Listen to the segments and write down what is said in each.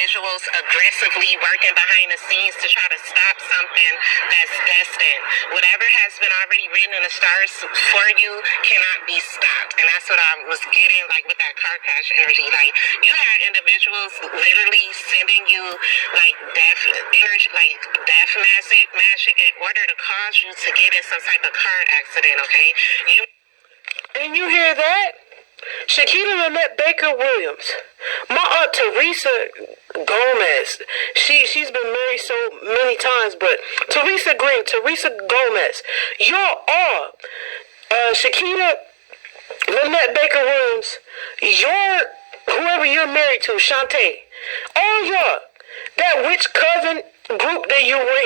individuals aggressively working behind the scenes to try to stop something that's destined. Whatever has been already written in the stars for you cannot be stopped. And that's what I was getting, like, with that car crash energy. Like, you had individuals literally sending you, like, death energy, like, death magic in order to cause you to get in some type of car accident, okay? And you hear that? Shakita Lynette Baker Williams, my aunt Teresa Gomez, she's been married so many times, but Teresa Green, Teresa Gomez, y'all are, Shakita Lynette Baker Williams, whoever you're married to, Shantae, all y'all, that witch coven group that you were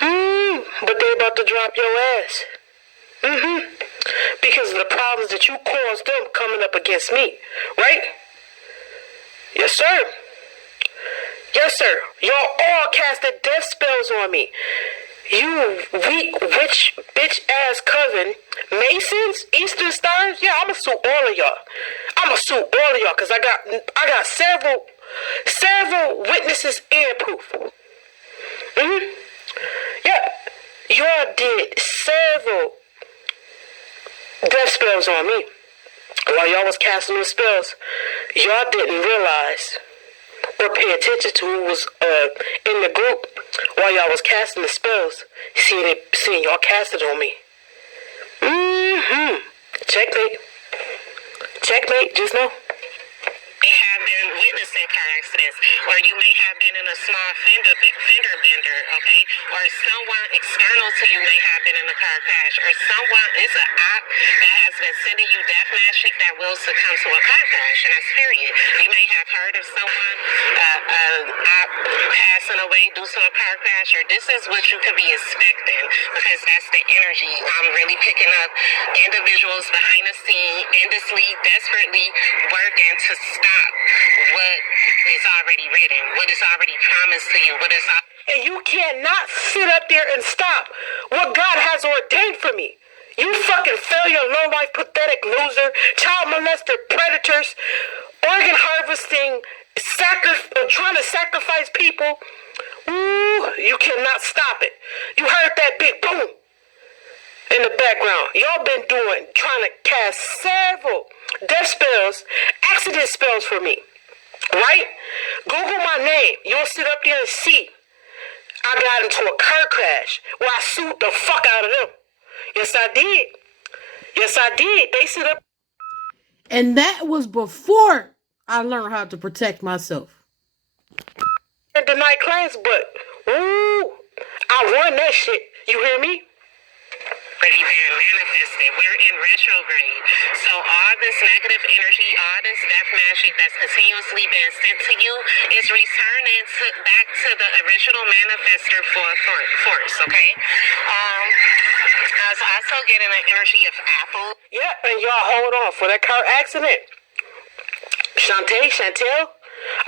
in, but they about to drop your ass. Because of the problems that you caused them coming up against me, right? Yes, sir. Yes, sir. Y'all all casted death spells on me. You weak witch bitch ass coven Masons, Eastern Stars. Yeah, I'ma sue all of y'all. I'ma sue all of y'all because I got several witnesses and proof. Yeah, y'all did several death spells on me. While y'all was casting those spells, y'all didn't realize or pay attention to who was in the group while y'all was casting the spells. Seeing y'all cast it on me. Checkmate. Checkmate, just know. May have been witnessing car accidents, or you may have been in a small fender bender, okay? Or someone external to you may have been in a car crash, or someone, it's an op that has been sending you death magic that will succumb to a car crash, and that's period. You may have heard of someone op passing away due to a car crash, or this is what you could be expecting, because that's the energy. I'm really picking up individuals behind the scene, endlessly, desperately working to stop what is already written, what is already promised to you, and you cannot sit up there and stop what God has ordained for me. You fucking failure, low-life, pathetic loser, child molester, predators, organ harvesting, trying to sacrifice people. Ooh, you cannot stop it. You heard that big boom in the background. Y'all been trying to cast several death spells, accident spells for me, right? Google my name. You'll sit up there and see I got into a car crash where I sued the fuck out of them. Yes, I did. Yes, I did. They sit up. And that was before I learned how to protect myself. And deny claims, but ooh, I won that shit. You hear me? but even manifested. We're in retrograde. So all this negative energy, all this death magic that's continuously being sent to you is returning back to the original manifester for force, okay? I was also getting an energy of apple. Yeah, and y'all hold on for that car accident. Chantel,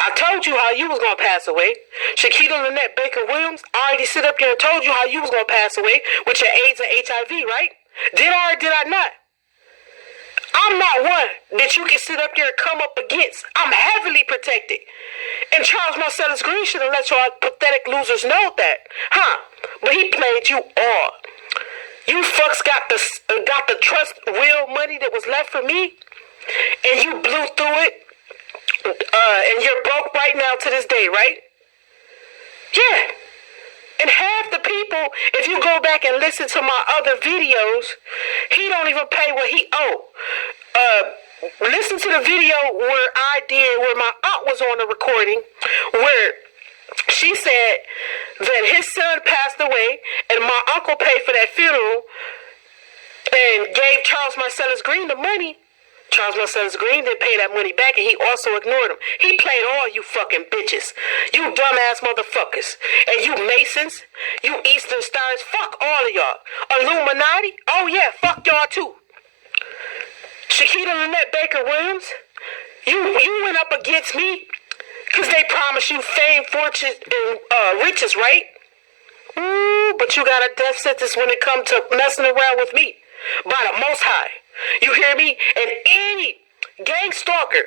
I told you how you was gonna pass away. Shakita Lynette Baker Williams, I already sit up here and told you how you was gonna pass away with your AIDS and HIV, right? Did I or did I not? I'm not one that you can sit up here and come up against. I'm heavily protected. And Charles Marcellus Green should have let y'all pathetic losers know that. Huh? But he played you all. You fucks got the trust will money that was left for me, and you blew through it. And you're broke right now to this day, right? Yeah. And half the people, if you go back and listen to my other videos, he don't even pay what he owe. Listen to the video where my aunt was on the recording, where she said that his son passed away and my uncle paid for that funeral and gave Charles Marcellus Green the money. Charles Marcellus Green didn't pay that money back, and he also ignored him. He played all you fucking bitches. You dumbass motherfuckers. And you Masons, you Eastern Stars, fuck all of y'all. Illuminati, oh yeah, fuck y'all too. Shakita Lynette Baker Williams, you went up against me because they promised you fame, fortune, and riches, right? Ooh, but you got a death sentence when it comes to messing around with me. By the Most High. You hear me? And any gang stalker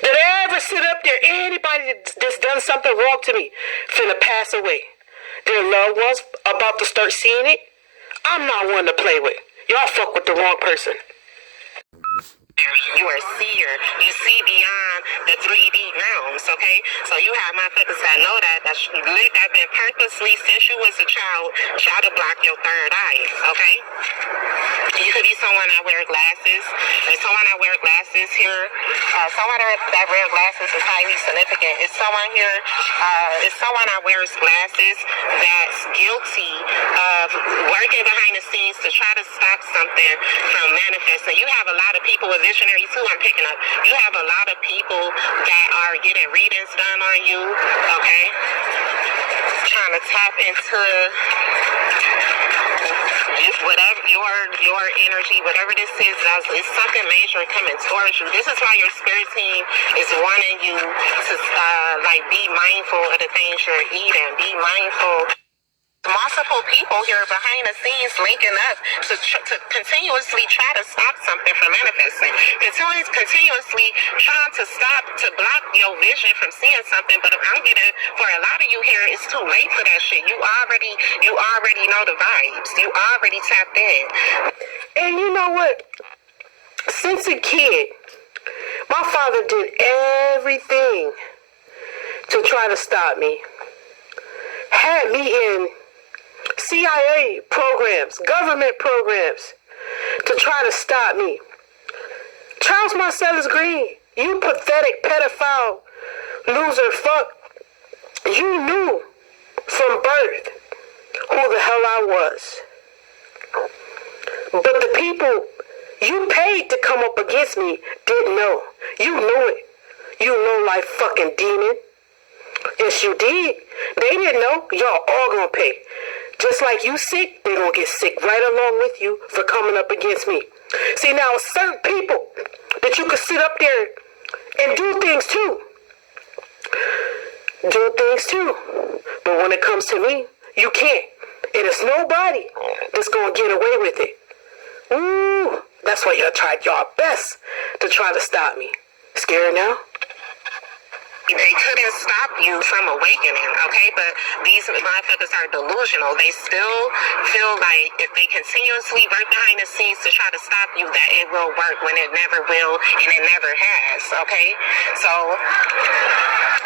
that ever sit up there, anybody that's done something wrong to me, finna pass away. Their loved ones about to start seeing it. I'm not one to play with. Y'all fuck with the wrong person. You are a seer. You see beyond the 3D realms, okay? So you have motherfuckers that know that been purposely, since you was a child, try to block your third eye, okay? You could be someone that wear glasses. There's someone that wear glasses here. Someone that wear glasses is highly significant. It's someone here, it's someone that wears glasses that's guilty of working behind the scenes to try to stop something from manifesting. You have a lot of people with visionary too, I'm picking up. You have a lot of people that are getting readings done on you, okay? Trying to tap into whatever your energy, whatever this is, it's something major coming towards you. This is why your spirit team is wanting you to be mindful of the things you're eating. Be mindful. Multiple people here behind the scenes linking up to continuously try to stop something from manifesting. Continuously trying to block your vision from seeing something. But I'm getting, for a lot of you here, it's too late for that shit. You already know the vibes. You already tapped in. And you know what? Since a kid, my father did everything to try to stop me. Had me in CIA programs, government programs, to try to stop me. Charles Marcellus Green, you pathetic pedophile loser fuck, you knew from birth who the hell I was. But the people you paid to come up against me didn't know. You knew it. You low-life fucking demon. Yes, you did. They didn't know. Y'all all gonna pay. Just like you sick, they gonna get sick right along with you for coming up against me. See, now, certain people that you could sit up there and do things to. But when it comes to me, you can't. And it's nobody that's gonna get away with it. Ooh, that's why y'all tried y'all best to try to stop me. Scared now? They couldn't stop you from awakening, okay? But these motherfuckers are delusional. They still feel like if they continuously work behind the scenes to try to stop you, that it will work when it never will and it never has, okay? So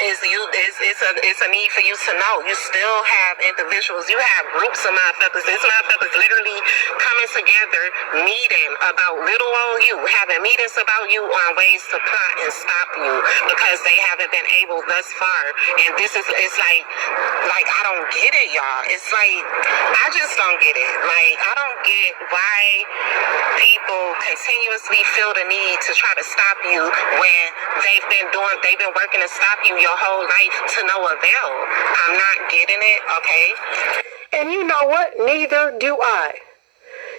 it's a need for you to know. You still have individuals. You have groups of motherfuckers. These motherfuckers literally coming together, meeting about little old you, having meetings about you on ways to plot and stop you because they haven't been able thus far. And this is, it's like I don't get it, y'all. It's like, I just don't get it. Like, I don't get why people continuously feel the need to try to stop you when they've been working to stop you your whole life to no avail. I'm not getting it, okay? And you know what? Neither do I.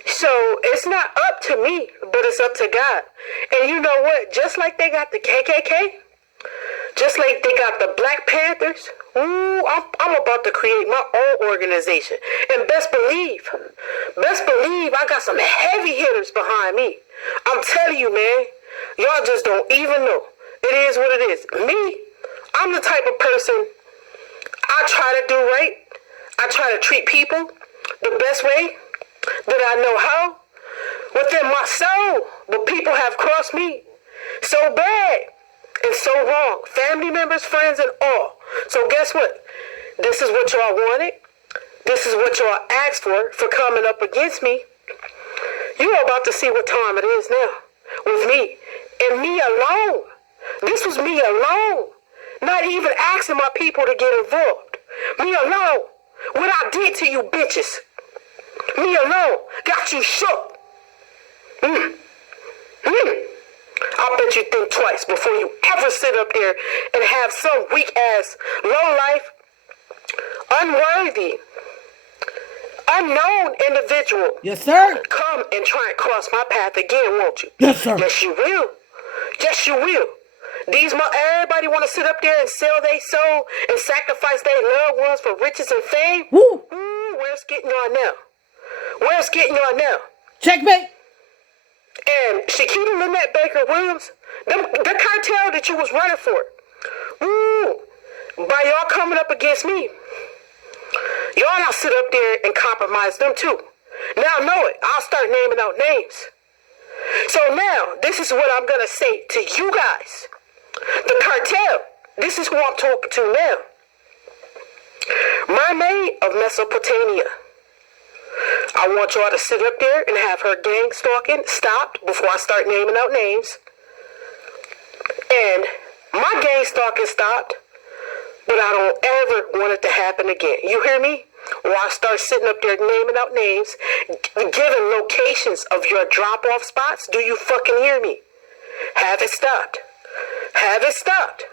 So it's not up to me, but it's up to God. And you know what? Just like they got the KKK, just like they got the Black Panthers, ooh, I'm about to create my own organization. And best believe I got some heavy hitters behind me. I'm telling you, man, y'all just don't even know. It is what it is. Me, I'm the type of person, I try to do right. I try to treat people the best way that I know how within my soul. But people have crossed me so bad and so wrong. Family members, friends, and all. So guess what? This is what y'all wanted. This is what y'all asked for coming up against me. You are about to see what time it is now with me. And me alone. This was me alone. Not even asking my people to get involved. Me alone. What I did to you bitches. Me alone. Got you shook. I bet you think twice before you ever sit up there and have some weak-ass, low-life, unworthy, unknown individual. Yes, sir. Come and try and cross my path again, won't you? Yes, sir. Yes, you will. Yes, you will. Everybody want to sit up there and sell their soul and sacrifice their loved ones for riches and fame. Woo. Where's getting on now? Where's getting on now? Checkmate. And Shakita Lynette Baker Williams, the cartel that you was running for, too. By y'all coming up against me, y'all not sit up there and compromise them too. Now know it. I'll start naming out names. So now, this is what I'm going to say to you guys. The cartel, this is who I'm talking to now. Mermaid of Mesopotamia. I want y'all to sit up there and have her gang stalking stopped before I start naming out names. And my gang stalking stopped, but I don't ever want it to happen again. You hear me? Or I start sitting up there naming out names, giving locations of your drop-off spots. Do you fucking hear me? Have it stopped. Have it stopped.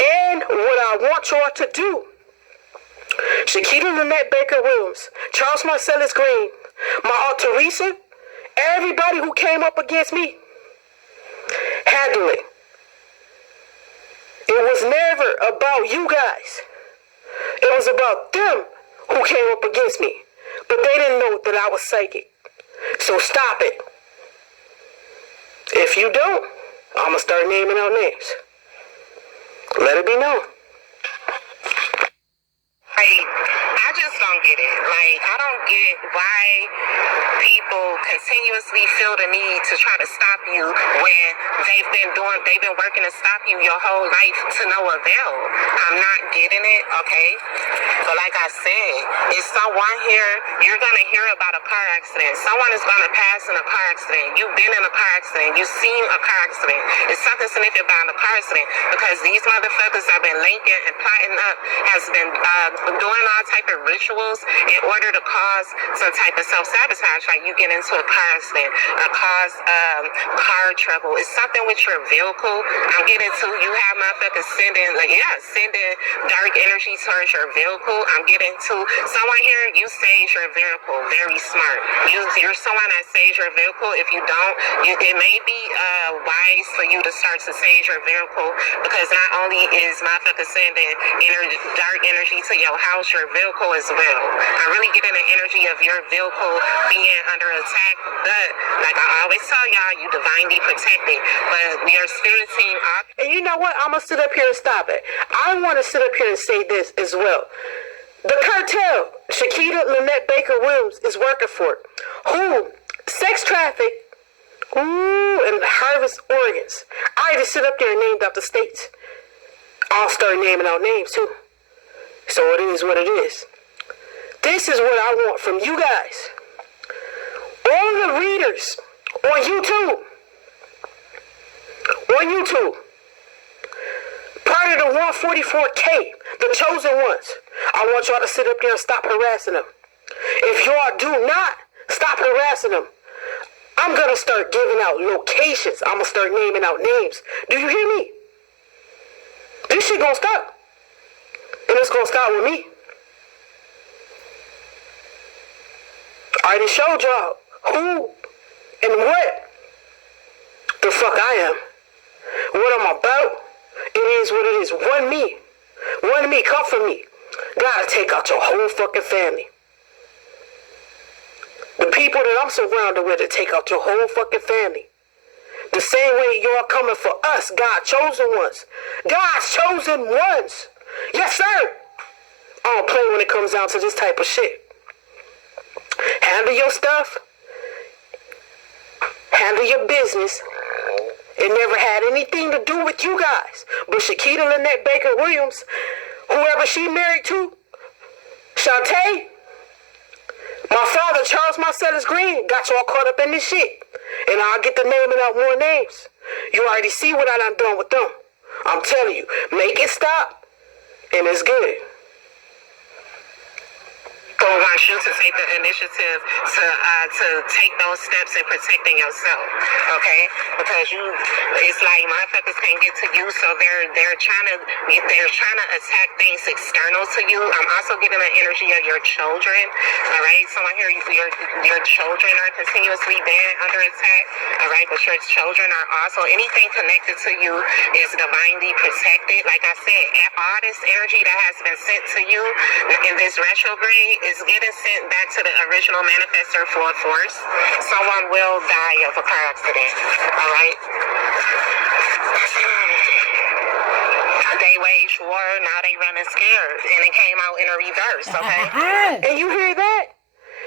And what I want y'all to do, Shakita Lynette Baker Williams, Charles Marcellus Green, my Aunt Teresa, everybody who came up against me, handle it. It was never about you guys. It was about them who came up against me. But they didn't know that I was psychic. So stop it. If you don't, I'm going to start naming out names. Let it be known. I just don't get it. I don't get why people continuously feel the need to try to stop you when they've been working to stop you your whole life to no avail. I'm not getting it, okay? But like I said, it's someone here, you're going to hear about a car accident. Someone is going to pass in a car accident. You've been in a car accident. You've seen a car accident. It's something significant about a car accident because these motherfuckers have been linking and plotting up, has been doing all type of rituals in order to cause some type of self-sabotage, like you get into a car accident, cause car trouble. It's something with your vehicle. I'm getting to, you have motherfuckers sending dark energy towards your vehicle. I'm getting to, someone here, you sage your vehicle, very smart. You're someone that saves your vehicle. If you don't, it may be wise for you to start to sage your vehicle because not only is motherfuckers sending dark energy to your house, your vehicle as well. I'm really getting the energy of your vehicle being under attack, but like I always tell y'all, you divinely protected, but we are experiencing. And you know what? I'm going to sit up here and stop it. I want to sit up here and say this as well. The cartel, Shakita Lynette Baker Williams is working for it. Who? Sex traffic. And harvest organs. I just sit up there and named out the states. I'll start naming out names too. So it is what it is. This is what I want from you guys. All the readers on YouTube. Part of the 144K, the chosen ones. I want y'all to sit up there and stop harassing them. If y'all do not stop harassing them, I'm going to start giving out locations. I'm going to start naming out names. Do you hear me? This shit going to stop. And it's going to start with me. I already showed y'all who and what the fuck I am. What I'm about. It is what it is. One me. One me. Come for me. Gotta take out your whole fucking family. The people that I'm surrounded with to take out your whole fucking family. The same way y'all coming for us, God chosen ones. God's chosen ones. Yes, sir. I don't play when it comes down to this type of shit. Handle your stuff. Handle your business. It never had anything to do with you guys. But Shakita Lynette Baker Williams, whoever she married to, Shantae, my father, Charles Marcellus Green, got y'all caught up in this shit. And I'll get to naming out more names. You already see what I done done with them. I'm telling you, make it stop, and it's good. So I want you to take the initiative to take those steps in protecting yourself, okay? Because it's like motherfuckers can't get to you, so they're trying to attack things external to you. I'm also getting the energy of your children, all right? So I hear your children are continuously being under attack, all right? But your children are also, anything connected to you is divinely protected. Like I said, all this energy that has been sent to you in this retrograde is getting sent back to the original manifestor full force. Someone will die of a car accident, all right? They wage war, now they running scared. And it came out in a reverse, okay? And you hear that?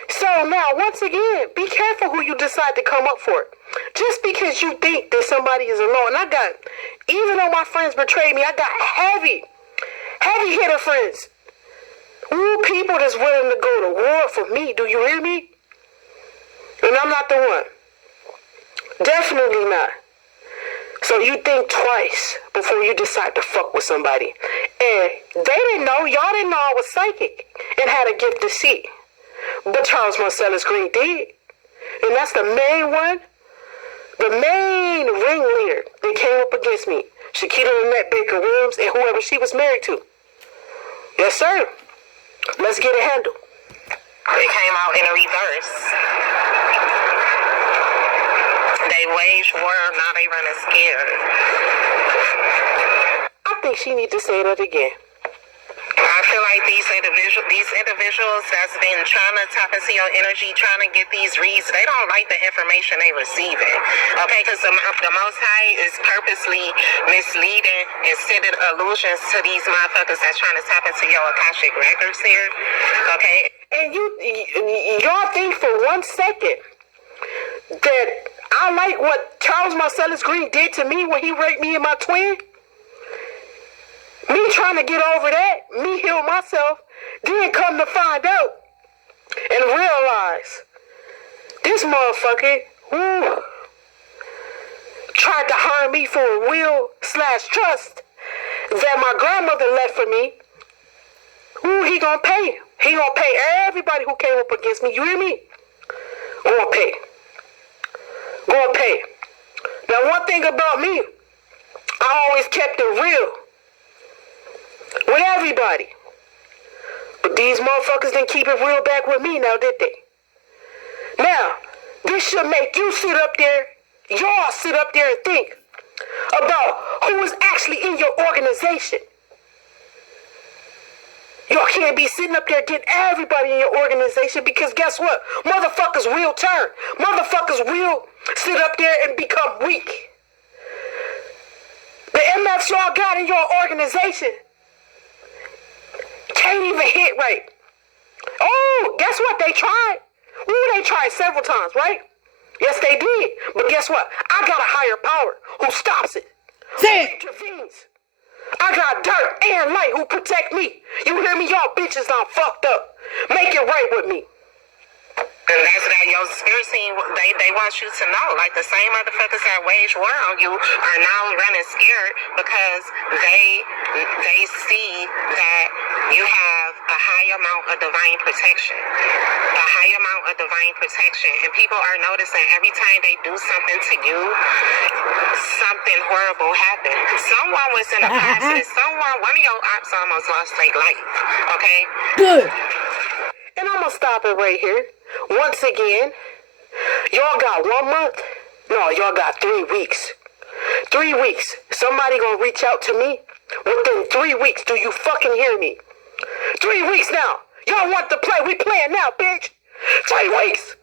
So now, once again, be careful who you decide to come up for. Just because you think that somebody is alone. Even though my friends betrayed me, I got heavy hitter friends. Ooh, people that's willing to go to war for me. Do you hear me? And I'm not the one. Definitely not. So you think twice before you decide to fuck with somebody. And they didn't know, y'all didn't know I was psychic and had a gift to see. But Charles Marcellus Green did. And that's the main one. The main ringleader that came up against me. Shakita Lynette Baker Williams and whoever she was married to. Yes, sir. Let's get it handled. It came out in a reverse. They waged war, now they running scared. I think she needs to say that again. I feel like these individuals that's been trying to tap into your energy, trying to get these reads, they don't like the information they receiving. Okay, because the Most High is purposely misleading and sending illusions to these motherfuckers that's trying to tap into your Akashic records here. Okay? And y'all think for 1 second that I like what Charles Marcellus Green did to me when he raped me and my twin? Me trying to get over that, me heal myself, then come to find out and realize this motherfucker tried to harm me for a will/trust that my grandmother left for me. He gonna pay. He gonna pay everybody who came up against me. You hear me? Gonna pay. Gonna pay. Now, one thing about me, I always kept it real with everybody. But these motherfuckers didn't keep it real back with me now, did they? Now, this should make you sit up there, y'all sit up there and think about who is actually in your organization. Y'all can't be sitting up there getting everybody in your organization because guess what? Motherfuckers will turn. Motherfuckers will sit up there and become weak. The MFs y'all got in your organization can't even hit right. Oh, guess what? They tried. They tried several times, right? Yes, they did. But guess what? I got a higher power who stops it. Say it. Who intervenes. I got dirt and light who protect me. You hear me? Y'all bitches done fucked up. Make it right with me. And that's that your spirit team, they want you to know, like the same motherfuckers that wage war on you are now running scared because they see that you have a high amount of divine protection. A high amount of divine protection. And people are noticing every time they do something to you, something horrible happened. Someone was in a accident. One of your ops almost lost their life. Okay? Good. And I'm gonna stop it right here. Once again, y'all got 1 month. No, y'all got 3 weeks. 3 weeks. Somebody gonna reach out to me within 3 weeks. Do you fucking hear me? 3 weeks now. Y'all want to play? We playing now, bitch. 3 weeks.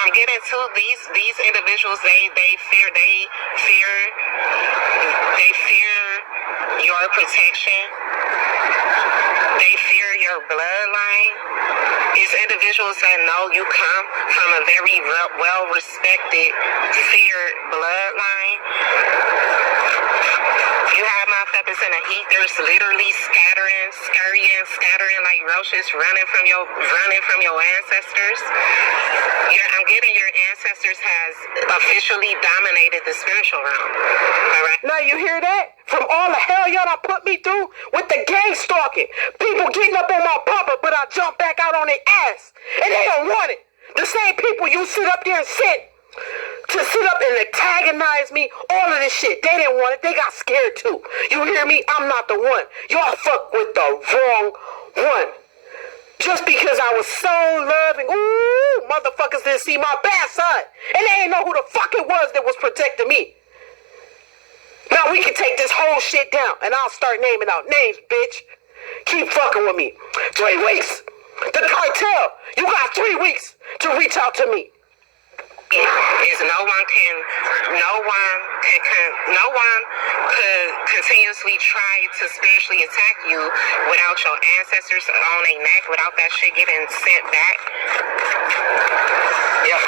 I'm getting to these individuals. They fear your protection. They fear your bloodline. It's individuals that know you come from a very well-respected, feared bloodline. You have motherfuckers in the ethers literally scattering like roaches running from your ancestors. I'm getting your ancestors has officially dominated the spiritual realm. All right. Now you hear that? From all the hell y'all done put me through with the gang stalking. People getting up on my bumper, but I jump back out on their ass. And they don't want it. The same people you sit up there and sit up and antagonize me, all of this shit. They didn't want it. They got scared too. You hear me? I'm not the one. Y'all fuck with the wrong one. Just because I was so loving, motherfuckers didn't see my bad side. And they didn't know who the fuck it was that was protecting me. Now we can take this whole shit down and I'll start naming out names, bitch. Keep fucking with me. 3 weeks. The cartel, you got 3 weeks to reach out to me. is no one could continuously try to spiritually attack you without your ancestors on their neck, without that shit getting sent back. Yep.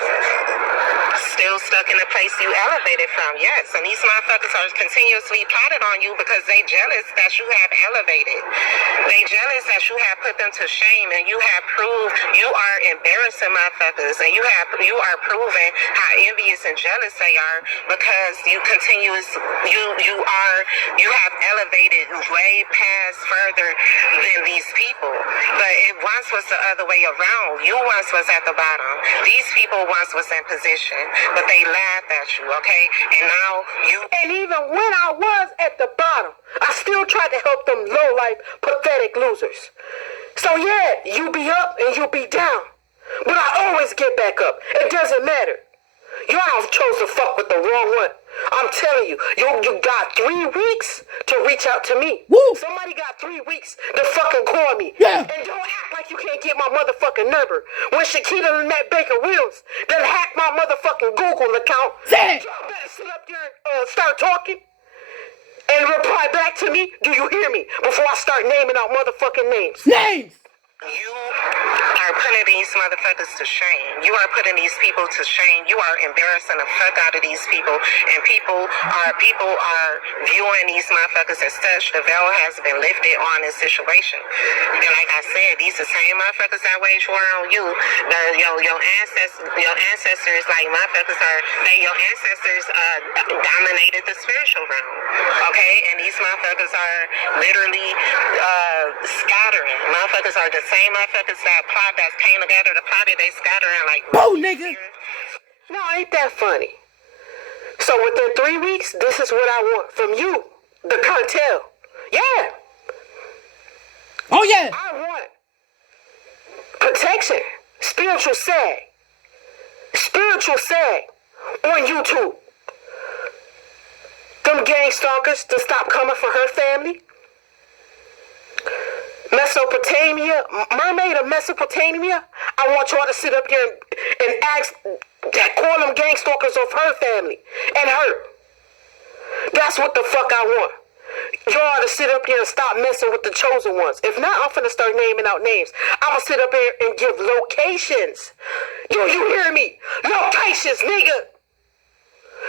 Still stuck in the place you elevated from, yes. And these motherfuckers are continuously plotted on you because they jealous that you have elevated. They jealous that you have put them to shame and you have proved you are embarrassing motherfuckers and you are proving how envious and jealous they are because you have elevated way past further than these people. But it once was the other way around. You once was at the bottom. These people once was in position, but they laughed at you, okay? And now you... And even when I was at the bottom, I still tried to help them low-life, pathetic losers. So yeah, you be up and you be down. But I always get back up. It doesn't matter. Y'all chose to fuck with the wrong one. I'm telling you, you got 3 weeks to reach out to me. Woo! Somebody got 3 weeks to fucking call me. Yeah. And don't act like you can't get my motherfucking number. When Shakita Lynette Baker Williams done hacked my motherfucking Google account, Say it. y'all better sit up there and start talking and reply back to me. Do you hear me? Before I start naming out motherfucking names. Names. You are putting these motherfuckers to shame. You are putting these people to shame. You are embarrassing the fuck out of these people. And people are viewing these motherfuckers as such. The veil has been lifted on this situation. And like I said, these the same motherfuckers that wage war on you. Your ancestors, like motherfuckers your ancestors dominated the spiritual realm. Okay? And these motherfuckers are literally scattering. Motherfuckers are the same motherfuckers that came together to plot it, they scattering like... Boo, nigga. No, ain't that funny? So within 3 weeks, this is what I want from you, the cartel. Yeah. Oh, yeah. I want protection, spiritual sag on YouTube. Them gang stalkers to stop coming for her family. Mesopotamia, Mermaid of Mesopotamia, I want y'all to sit up here and ask, call them gang stalkers of her family and her. That's what the fuck I want. Y'all to sit up here and stop messing with the chosen ones. If not, I'm finna start naming out names. I'ma sit up here and give locations. Do you hear me? Locations, nigga.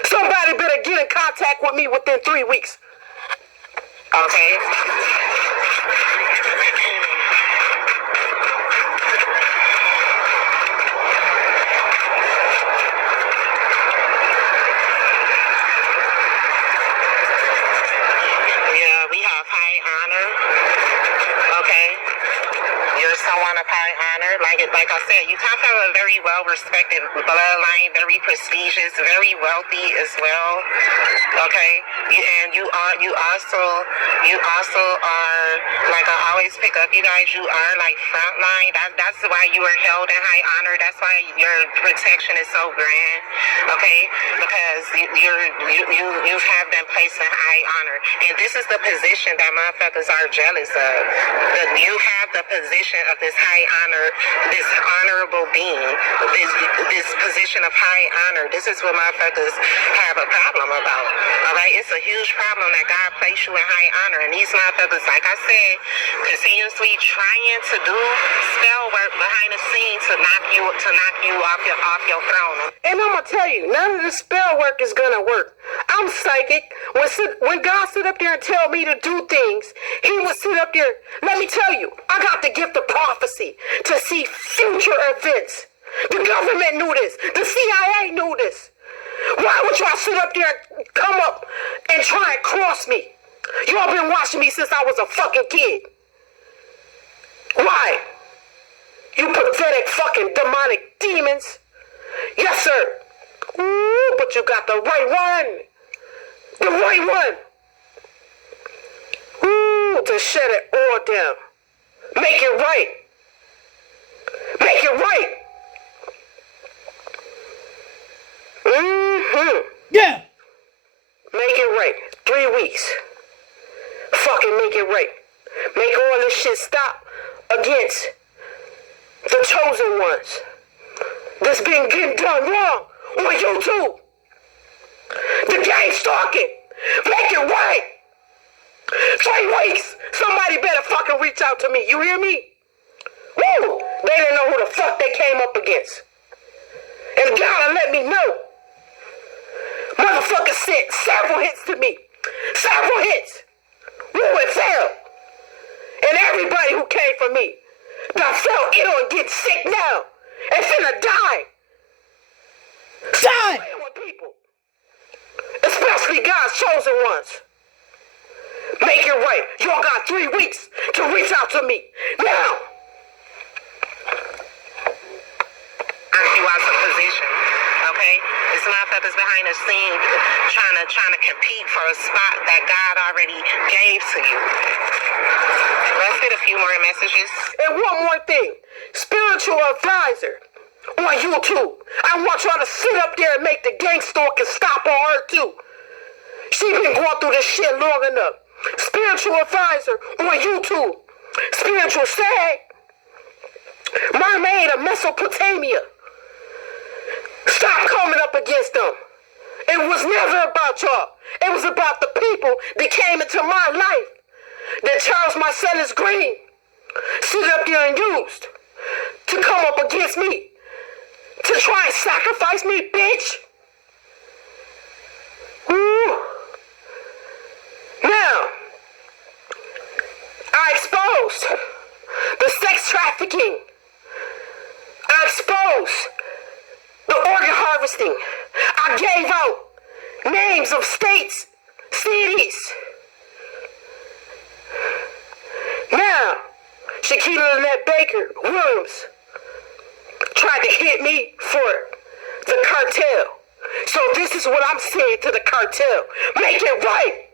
Somebody better get in contact with me within 3 weeks. Okay? Someone of high honor, like I said, you come from a very well-respected bloodline, very prestigious, very wealthy as well. Okay, and you also are, like I always pick up, you guys, you are like frontline. That's why you are held in high honor. That's why your protection is so grand. Okay, because you have been placed in high honor, and this is the position that motherfuckers are jealous of. You have the position of this high honor, this honorable being, this position of high honor. This is what motherfuckers have a problem about. All right, it's a huge problem that God placed you in high honor, and these motherfuckers, like I said, continuously trying to do spell work behind the scenes to knock you off your throne. And I'm gonna tell you, none of the spell work is gonna work. I'm psychic. When God sit up there and tell me to do things, he would sit up there. Let me tell you, I got the gift of prophecy to see future events. The government knew this. The CIA knew this. Why would y'all sit up there and come up and try and cross me? Y'all been watching me since I was a fucking kid. Why? You pathetic fucking demonic demons. Yes, sir. Ooh, but you got the right one. The right one. Ooh, to shut it all down. Make it right. Make it right. Mm-hmm. Yeah. Make it right. 3 weeks. Fucking make it right. Make all this shit stop against the chosen ones. That's been getting done wrong. on YouTube. The gang stalking. Make it right. 3 weeks. Somebody better fucking reach out to me. You hear me? Woo! They didn't know who the fuck they came up against. And God let me know. Motherfucker sent several hits to me. Several hits. Woo, it fell. And everybody who came for me that fell ill and get sick now and finna die. Die! With people. Especially God's chosen ones. Make it right. Y'all got 3 weeks to reach out to me. Now. He was a position, okay? It's motherfuckers behind the scene trying to compete for a spot that God already gave to you. Let's hit a few more messages. And one more thing. Spiritual advisor on YouTube. I want y'all to sit up there and make the gang stalking stop on her too. She been going through this shit long enough. Spiritual advisor on YouTube. Spiritual say, Mermaid of Mesopotamia. Stop coming up against them. It was never about y'all. It was about the people that came into my life that Charles Marcellus Green stood up there and used to come up against me, to try and sacrifice me, bitch. Ooh. Now, I exposed the sex trafficking. I exposed the organ harvesting. I gave out names of states, cities. Now, Shaquita Lynette Baker Williams tried to hit me for the cartel. So this is what I'm saying to the cartel. Make it right.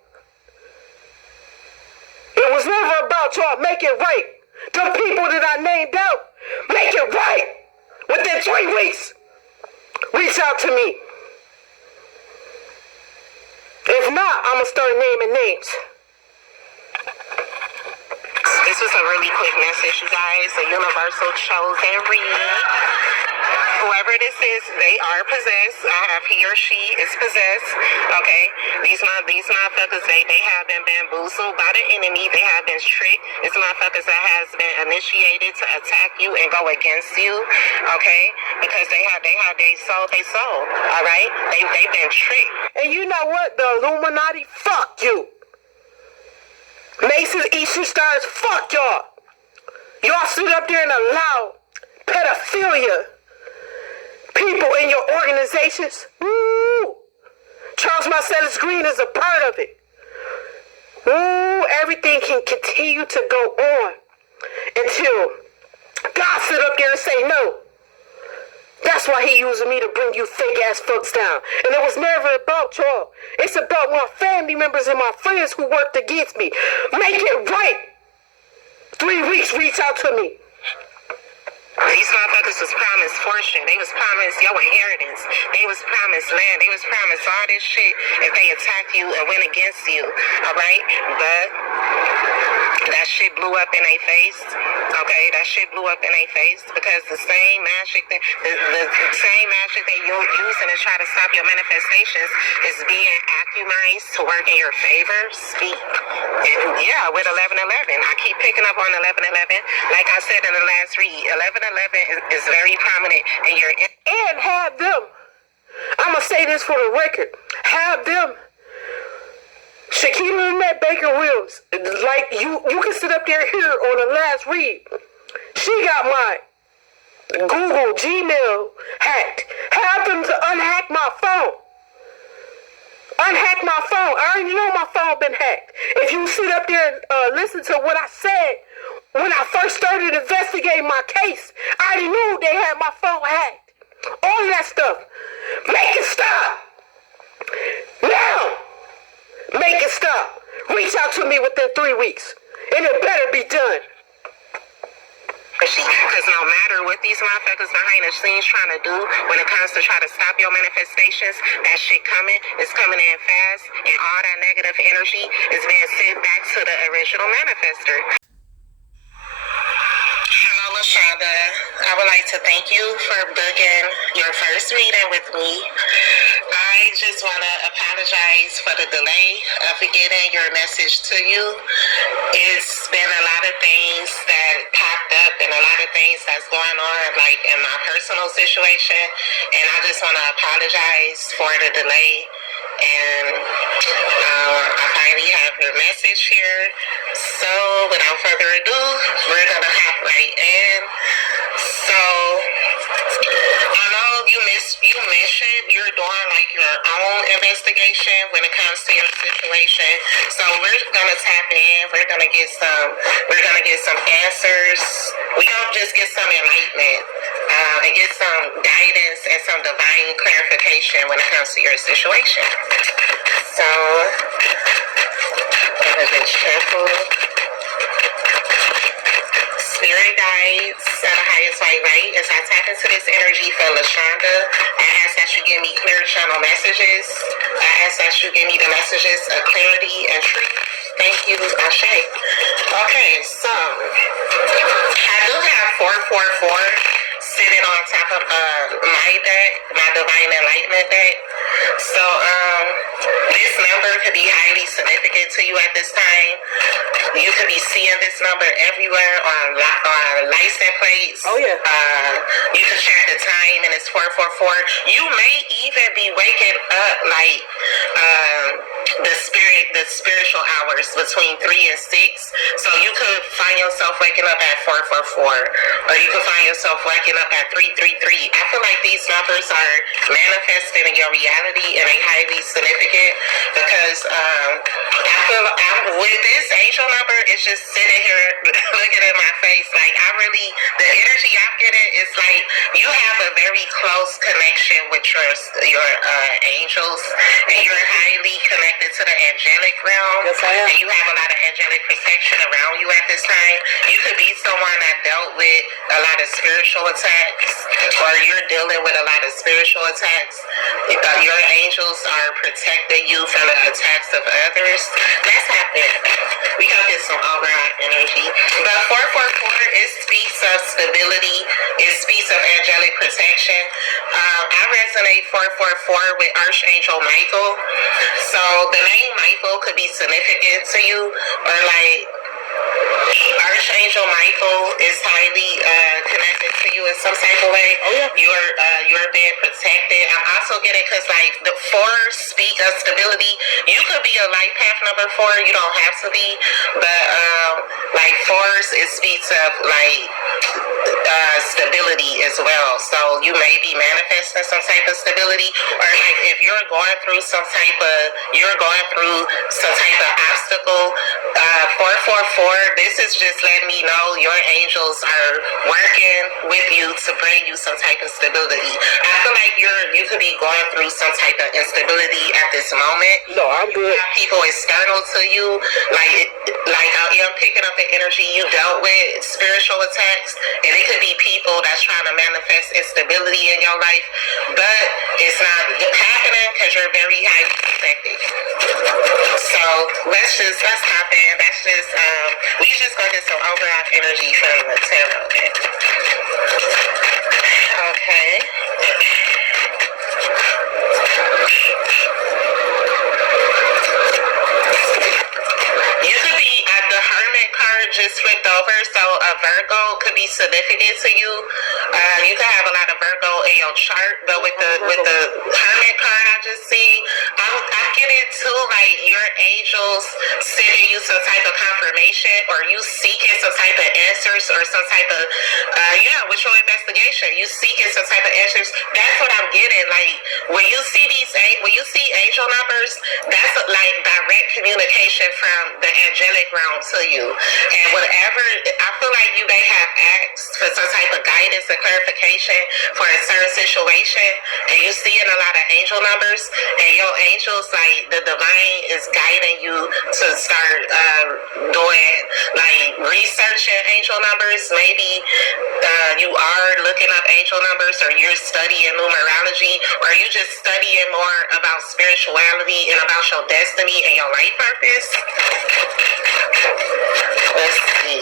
It was never about y'all. Make it right. The people that I named out, make it right. Within 3 weeks, reach out to me. If not, I'm going to start naming names. This was a really quick message, you guys. The Universal chosen read. Whoever this is, they are possessed. I have he or she is possessed. Okay? These motherfuckers, they have been bamboozled by the enemy. They have been tricked. It's motherfuckers that has been initiated to attack you and go against you. Okay? Because they have sold their soul. Alright? They've been tricked. And you know what? The Illuminati, fuck you. Masons, Eastern Stars, fuck y'all. Y'all sit up there and allow pedophilia. People in your organizations. Woo. Charles Marcellus Green is a part of it. Woo. Everything can continue to go on until God sit up there and say no. That's why he using me to bring you fake ass folks down. And it was never about y'all. It's about my family members and my friends who worked against me. Make it right. 3 weeks, reach out to me. These motherfuckers was promised fortune. They was promised your inheritance. They was promised land. They was promised all this shit if they attacked you and went against you. Alright? But that shit blew up in their face. Okay? That shit blew up in their face because the same magic that the same magic they using to try to stop your manifestations is being acumized to work in your favor. Speak. And yeah, with 11:11. I keep picking up on 11:11. Like I said in the last read, 11:11 is very prominent in your... And have them, I'm going to say this for the record, have them, Shaquita Lynette Baker Williams, like you can sit up there here on the last read. She got my Google, Gmail hacked. Have them to unhack my phone. Unhack my phone. I already know my phone been hacked. If you sit up there and listen to what I said, when I first started investigating my case, I already knew they had my phone hacked. All that stuff. Make it stop. Now. Make it stop. Reach out to me within 3 weeks. And it better be done. Because no matter what these motherfuckers behind the scenes trying to do when it comes to try to stop your manifestations, that shit is coming in fast, and all that negative energy is being sent back to the original manifester. Hello, LaShonda. I would like to thank you for booking your first reading with me. I just want to apologize for the delay of getting your message to you. It's been a lot of things that popped up and a lot of things that's going on, like in my personal situation, and I just want to apologize for the delay. And I finally have your message here. So without further ado, we're gonna hop right in. So I know you mentioned you're doing like your own investigation when it comes to your situation. So we're gonna tap in. We're gonna get some answers. We're gonna just get some enlightenment and get some guidance and some divine clarification when it comes to your situation. So gotta be careful. Spirit guides at the highest right. As I tap into this energy for LaShonda, I ask that you give me clear channel messages. I ask that you give me the messages of clarity and truth. Thank you, Ashe. Okay, so I do have 444 sitting on top of my deck, my divine enlightenment deck. So this number could be highly significant to you at this time. You could be seeing this number everywhere on license plates. Oh, yeah. You can check the time and it's 444. You may even be waking up like the spiritual hours between 3 and 6. So you could find yourself waking up at 444, or you could find yourself waking up at 333. I feel like these numbers are manifested in your reality and they highly significant because I feel with this angel number, it's just sitting here looking at my face. Like the energy I'm getting is like you have a very close connection with your angels, and you're highly connected to the angelic realm. Yes, I am. And you have a lot of angelic protection around you at this time. You could be someone that dealt with a lot of spiritual attacks, or you're dealing with a lot of spiritual attacks. Your angels are protecting you from the attacks of others. Let's hop in. We got this some overall energy. But 444, it speaks of stability. It speaks of angelic protection. I resonate 444 with Archangel Michael. So the name Michael could be significant to you, or like Archangel Michael is highly connected to you in some type of way. Oh, yeah. You're being protected. I'm also getting, because like the 4 speak of stability. You could be a life path number 4. You don't have to be, but like 4s, it speaks of like stability as well. So you may be manifesting some type of stability, or like if you're going through some type of obstacle. 444, this is just letting me know your angels are working with you to bring you some type of stability. I feel like you could be going through some type of instability at this moment. No, I'm good. You have people external to you, like I am picking up the energy you dealt with, spiritual attacks, and it could be people that's trying to manifest instability in your life, but it's not happening because you're very highly protected. So let's hop in. That's just we just gonna get some overall energy from the tarot. Okay. You could be the Hermit card just flipped over, so a Virgo could be significant to you. You could have a lot of Virgo in your chart, but with the Hermit card I just see, I'm getting to like your angels sending you some type of confirmation, or you seeking some type of answers, or some type of with your investigation, you seeking some type of answers. That's what I'm getting. Like when you see angel numbers, that's like direct communication from the angelic realm to you. And whatever, I feel like you may have asked for some type of guidance and clarification for a certain situation, and you seeing a lot of angel numbers, and your angels, like the divine is guiding you to start doing like researching angel numbers. Maybe you are looking up angel numbers, or you're studying numerology, or you just studying more about spirituality and about your destiny and your life purpose. Let's see.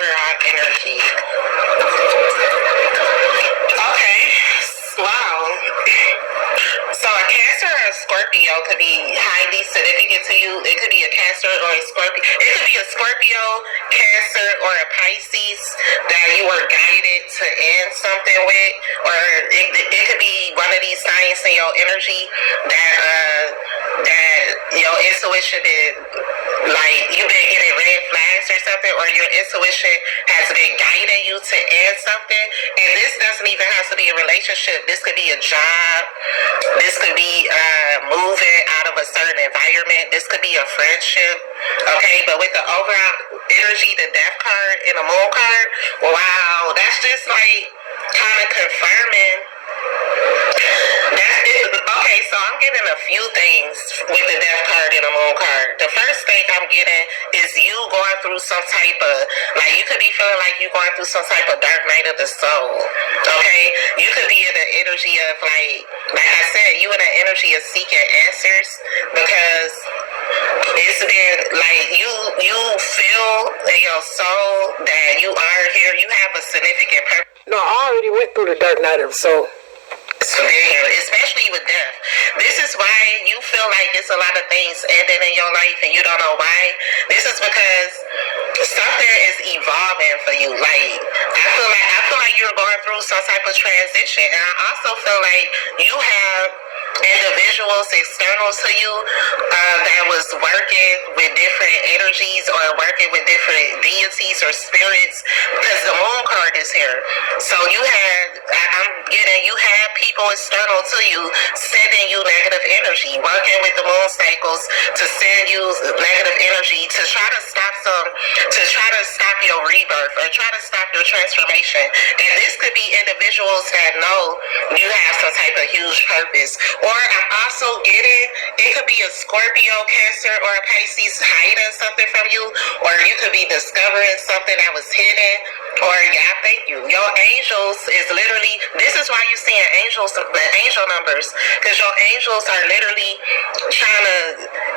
overall energy. Okay. Wow. So a Cancer or a Scorpio could be highly significant to you. It could be a Cancer or a Scorpio. It could be a Scorpio, Cancer, or a Pisces that you were guided to end something with, or it could be one of these signs in your energy that your intuition did, like you've been getting red flags or something, or your intuition has been guiding you to end something. And this doesn't even have to be a relationship. This could be a job. This could be moving out of a certain environment. This could be a friendship. Okay, but with the overall energy, the death card and the moon card, wow, that's just like kind of confirming. That's it. Okay, so I'm getting a few things with the death card and the moon card. The first thing I'm getting is you going through some type of, like, you could be feeling like you're going through some type of dark night of the soul. Okay, you could be in the energy of like I said, you in the energy of seeking answers, because it's been like you feel in your soul that you are here. You have a significant purpose. No, I already went through the dark night of the soul. Especially with death. This is why you feel like it's a lot of things ending in your life and you don't know why. This is because something is evolving for you. Like I feel like you're going through some type of transition, and I also feel like you have individuals external to you that was working with different energies or working with different deities or spirits, because the moon card is here. So I'm getting, you have people external to you sending you negative energy, working with the moon cycles to send you negative energy to try to stop your rebirth or try to stop your transformation. And this could be individuals that know you have some type of huge purpose. Or I'm also getting, it could be a Scorpio, Cancer, or a Pisces hiding something from you, or you could be discovering something that was hidden. Or thank you. Your angels is literally, this is why you're seeing angels, the angel numbers, because your angels are literally trying to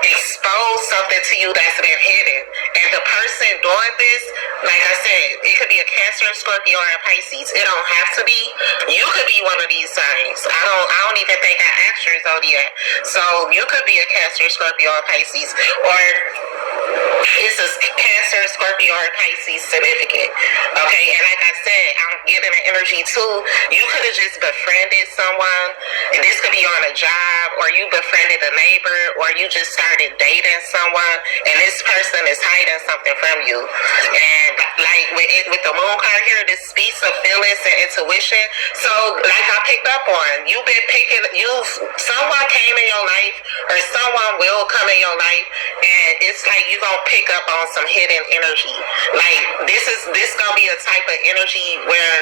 expose something to you that's been hidden. And the person doing this, like I said, it could be a Cancer, Scorpio, or a Pisces. It don't have to be. You could be one of these signs. I don't even think I asked your zodiac. So you could be a Cancer, Scorpio, or Pisces, or it's a Cancer, Scorpio, or Pisces significant. Okay, and like I said, I'm getting an energy too. You could have just befriended someone, and this could be on a job, or you befriended a neighbor, or you just started dating someone, and this person is hiding something from you. And like with the moon card here, this speaks of feelings and intuition. So like I picked up on, someone came in your life, or someone will come in your life, and it's like you're gonna pick up on some hidden energy. Like this gonna be a type of energy where,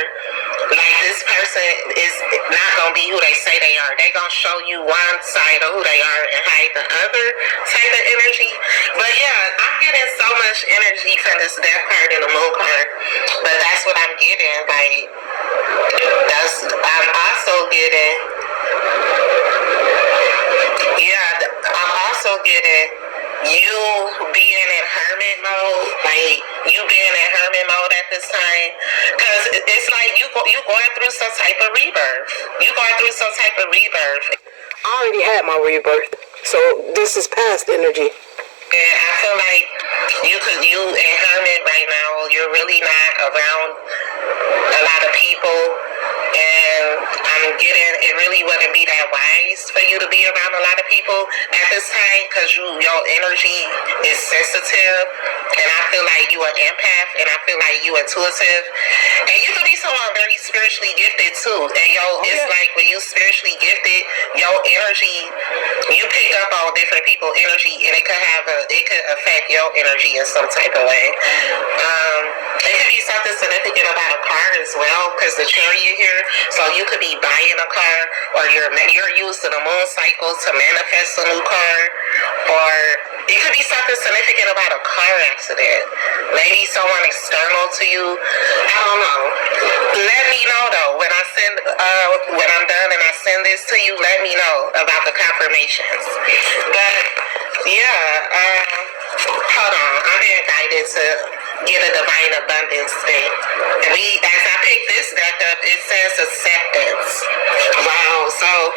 like, this person is not gonna be who they say they are. They gonna show you one side of who they are and hide the other type of energy. But yeah, I'm getting so much energy from this death card and the moon card. But that's what I'm getting. Like, I'm also getting. Yeah, I'm also getting you being in hermit mode, like you being in hermit mode at this time, because it's like you're going through some type of rebirth. You're going through some type of rebirth. I already had my rebirth, so this is past energy. And I feel like you in hermit right now, you're really not around a lot of people. And I'm getting, it really wouldn't be that wise for you to be around a lot of people at this time, because your energy is sensitive, and I feel like you an empath, and I feel like you intuitive, and you could be someone very spiritually gifted too. And it's like when you spiritually gifted, your energy, you pick up on different people's energy, and it could affect your energy in some type of way. It could be something significant about a car as well, because the chariot here. So you could be buying a car, or you're using the moon cycle to manifest a new car, or it could be something significant about a car accident. Maybe someone external to you. I don't know. Let me know though when I'm done and I send this to you. Let me know about the confirmations. But yeah, hold on. I'm being guided to get a divine abundance deck. And as I pick this deck up, it says acceptance. Wow, so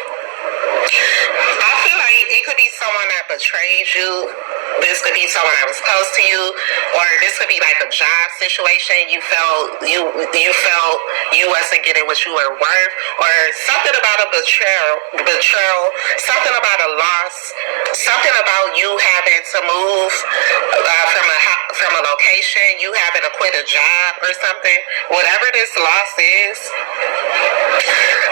I feel like it could be someone that betrayed you. This could be someone that was close to you, or this could be like a job situation. You felt you wasn't getting what you were worth, or something about a betrayal, something about a loss, something about you having to move from a location, you having to quit a job or something. Whatever this loss is,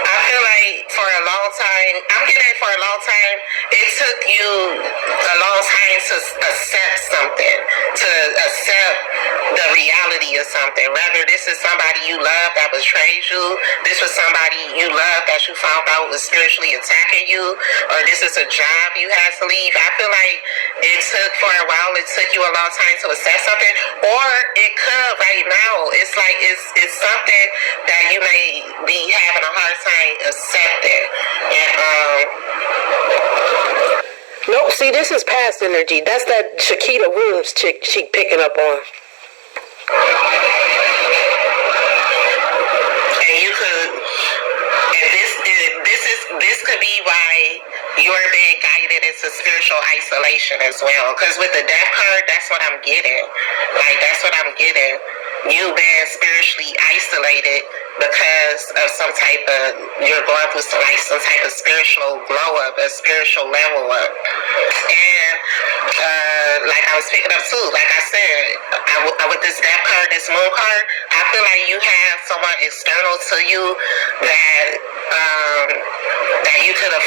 I feel like for a long time, I'm getting it for a long time, it took you a long time to accept something, to accept the reality of something. Whether this is somebody you love that betrayed you, this was somebody you love that you found out was spiritually attacking you, or this is a job you had to leave. I feel like it took for a while, it took you a long time to accept something, or it could right now. It's like it's something that you may be having a hard time accepting. And Nope, see, this is past energy. That's that Shakita Williams chick she picking up on. And you could, and this could be why you're being guided into spiritual isolation as well. Because with the death card, that's what I'm getting. Like, that's what I'm getting. You being spiritually isolated because of some type of, you're going through some type of spiritual glow up, a spiritual level up. And like I was picking up too, like I said, with this death card, this moon card, I feel like you have someone external to you that you could have,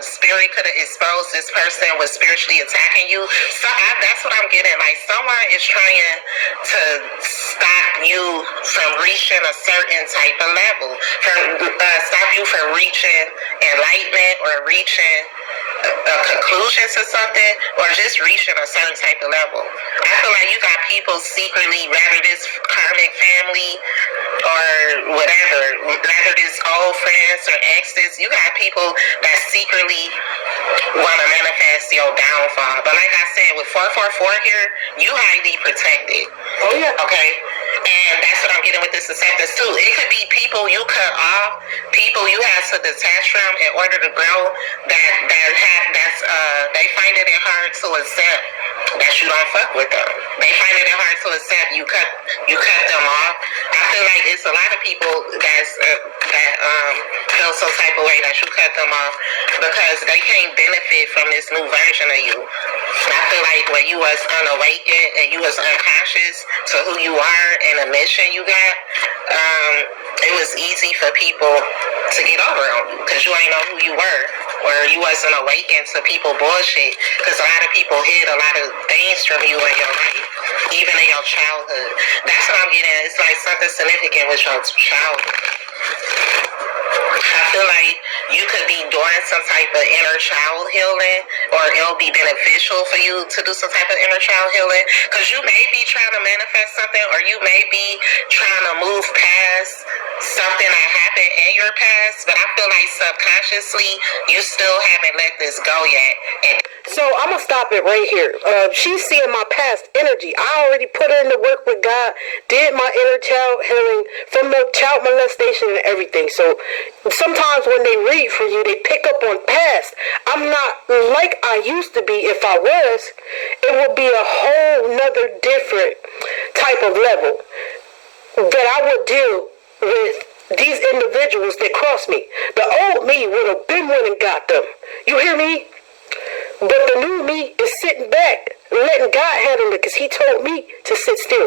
spirit could have exposed this person was spiritually attacking you. So that's what I'm getting. Like, someone is trying to stop you from reaching a certain type of level, stop you from reaching enlightenment or reaching a conclusion to something, or just reaching a certain type of level. I feel like you got people secretly, whether this karmic family or whatever, whether this old friends or exes, you got people that secretly want to manifest your downfall. But like I said, with 444 here, you highly protected. Oh yeah. Okay. And that's what I'm getting with this acceptance too. It could be people you cut off, people you have to detach from in order to grow, they find it hard to accept that you don't fuck with them. They find it hard to accept you cut them off. I feel like it's a lot of people that feel some type of way that you cut them off because they can't benefit from this new version of you. I feel like when you was unawakened and you was unconscious to who you are and the mission you got, it was easy for people to get over on you because you ain't know who you were, or you wasn't awakened to people bullshit, because a lot of people hid a lot of things from you in your life, even in your childhood. That's what I'm getting. It's like something significant with your childhood. I feel like you could be doing some type of inner child healing, or it'll be beneficial for you to do some type of inner child healing, because you may be trying to manifest something, or you may be trying to move past something that happened in your past, but I feel like subconsciously you still haven't let this go yet. And so I'm gonna stop it right here. She's seeing my past energy. I already put her in the work with God, did my inner child healing from the child molestation and everything. So sometimes when they read for you, they pick up on past. I'm not like I used to be. If I was, it would be a whole nother different type of level that I would deal with these individuals that cross me. The old me would have been one and got them. You hear me? But the new me is sitting back, letting God handle it, because he told me to sit still.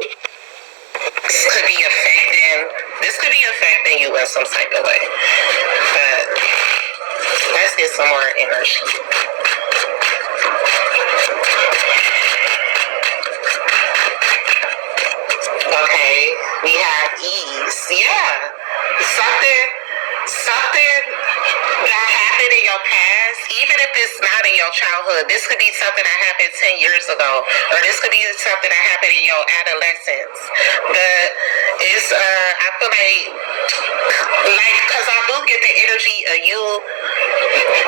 This could be affecting you in some type of way. But let's get some more energy. Okay, we have ease. Yeah. Something that happened in your past, even if it's not in your childhood, this could be something that happened 10 years ago, or this could be something that happened in your adolescence. But It's I feel like, cause I do get the energy of you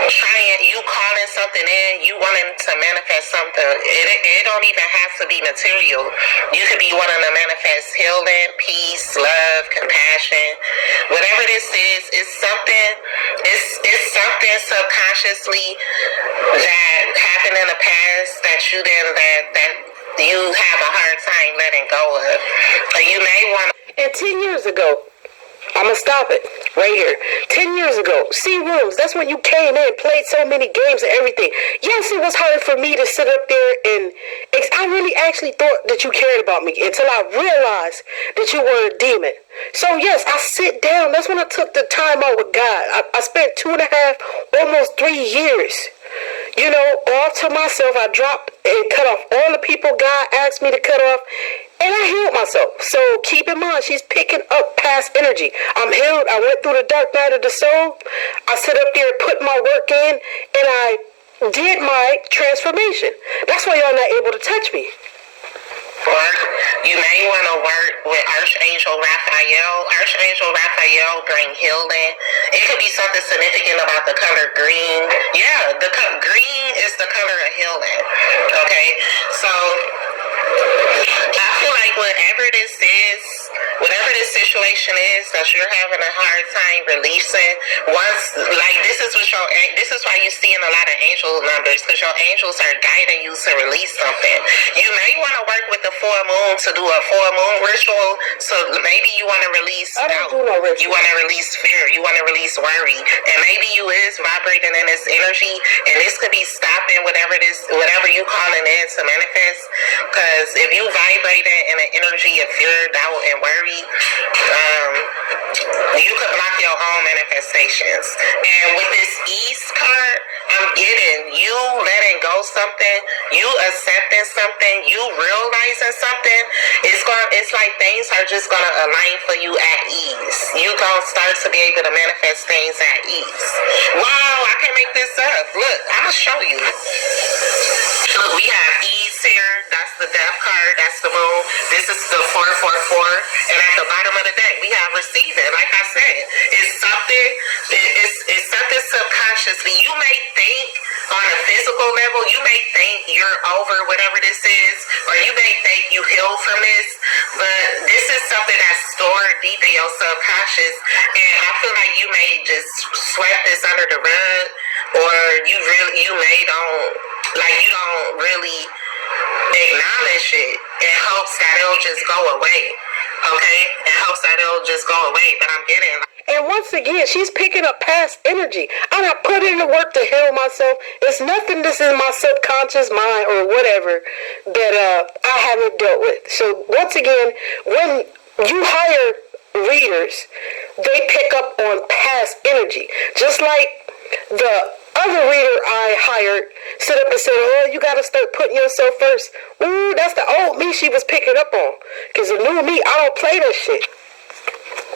trying, you calling something in, you wanting to manifest something. It don't even have to be material. You could be wanting to manifest healing, peace, love, compassion. Whatever this is, it's something. It's something subconsciously that happened in the past that you didn't that you have a hard time letting go of. You may want. And 10 years ago, I'm going to stop it right here. 10 years ago, C-Rooms, that's when you came in, played so many games and everything. Yes, it was hard for me to sit up there and I really actually thought that you cared about me until I realized that you were a demon. So yes, I sit down. That's when I took the time out with God. I spent 2.5, almost 3 years. You know, all to myself. I dropped and cut off all the people God asked me to cut off. And I healed myself. So keep in mind, she's picking up past energy. I'm healed. I went through the dark night of the soul. I sit up there, put my work in, and I did my transformation. That's why y'all not able to touch me. Work. You may want to work with Archangel Raphael. Archangel Raphael bring healing. It could be something significant about the color green. Yeah, green is the color of healing. Okay, so I feel like whatever this situation is that you're having a hard time releasing, this is why you're seeing a lot of angel numbers, because your angels are guiding you to release something. You may want to work with the full moon to do a full moon ritual. So maybe you want to release doubt. You want to release fear. You want to release worry, and maybe you is vibrating in this energy, and this could be stopping whatever you calling in to manifest. Because if you vibrating in an energy of fear, doubt, and worry, you could block your own manifestations. And with this East card, I'm getting you letting go something, you accepting something, you realizing something. It's like things are just gonna align for you at ease. You gonna start to be able to manifest things at ease. Wow, I can make this up. Look, I'm gonna show you. Look, we have ease here. That's the death card. That's the moon. This is the 444. And at the bottom of the deck, we have receiving. Like I said, it's something subconsciously. You may think on a physical level, you may think you're over whatever this is, or you may think you healed from this, but this is something that's stored deep in your subconscious. And I feel like you may just sweep this under the rug, or you don't really acknowledge it in hopes that it'll just go away. Okay? In hopes that it'll just go away. But I'm getting. And once again, she's picking up past energy. I not put in the work to heal myself. It's nothing this is my subconscious mind or whatever that I haven't dealt with. So once again, when you hire readers, they pick up on past energy. Just like the other reader I hired stood up and said, oh, you got to start putting yourself first. Ooh, that's the old me she was picking up on. Because the new me, I don't play that shit.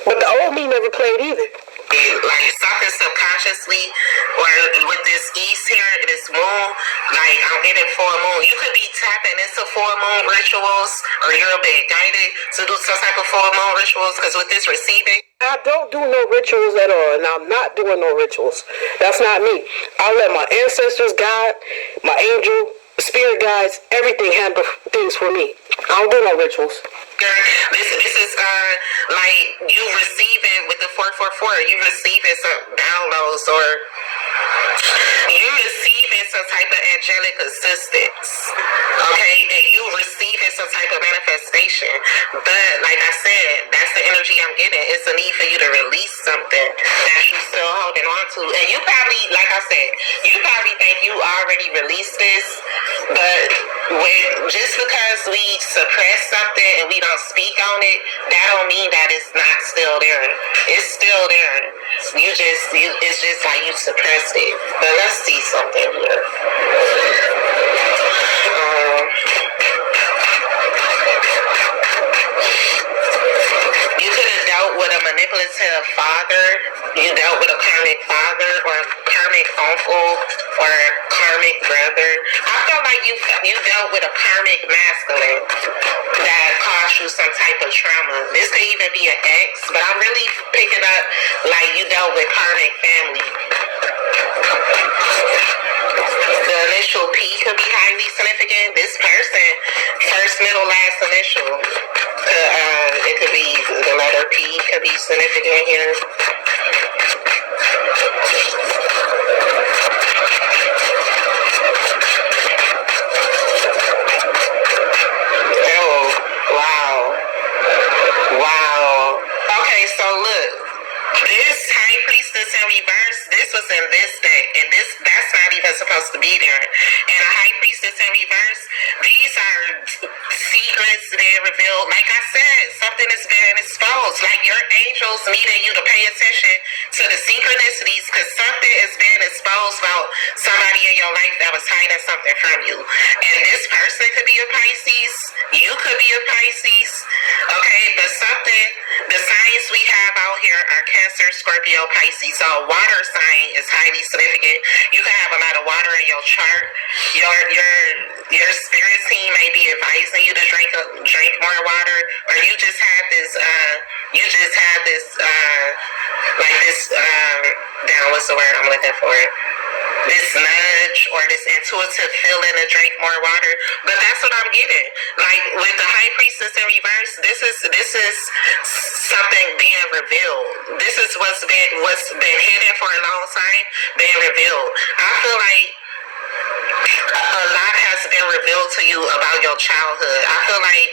But the old me never played either. Like something subconsciously, or with this East here, this moon, like I'm getting full moon. You could be tapping into full moon rituals, or you're being guided to do some type of full moon rituals, because with this receiving, I don't do no rituals at all, and I'm not doing no rituals. That's not me. I let my ancestors, God, my angel, spirit guides, everything handle things for me. I don't do no rituals. This is like you receiving with the 444. You receiving some downloads, or you receiving some type of angelic assistance. Okay, and you receiving some type of manifestation. But like I said, that's the energy I'm getting. It's a need for you to release something that you still holding on to. And you probably, like I said, you probably think you already released this, but just because we suppress something and we don't speak on it, that don't mean that it's not still there. It's still there. It's just like you suppressed it. But let's see something here. You could have dealt with a manipulative father, you dealt with a karmic father or a karmic uncle or a karmic brother. I feel like you dealt with a karmic masculine that caused you some type of trauma. This could even be an ex, but I'm really picking up like you dealt with karmic family. The initial P could be highly significant. This person, first, middle, last initial. It could be the letter P could be significant here. Oh, wow. Wow. Okay, so look. This high priestess in reverse, this was in this deck, and that's not even supposed to be there. And a high priestess in reverse, these are secrets being revealed. Like I said, something is being exposed. Like your angels needing you to pay attention to the synchronicities because something is being exposed about somebody in your life that was hiding something from you. And this person could be a Pisces, you could be a Pisces, okay? But the signs we have out here are Cancer, Scorpio, Pisces. So a water sign is highly significant. You can have a lot of water in your chart. Your spirit team may be advising you to drink more water, or you just have this what's the word I'm looking for? This nudge or this intuitive feeling to drink more water. But that's what I'm getting. Like with the high priestess in reverse, this is something being revealed. This is what's been hidden for a long time being revealed. I feel like a lot has been revealed to you about your childhood. I feel like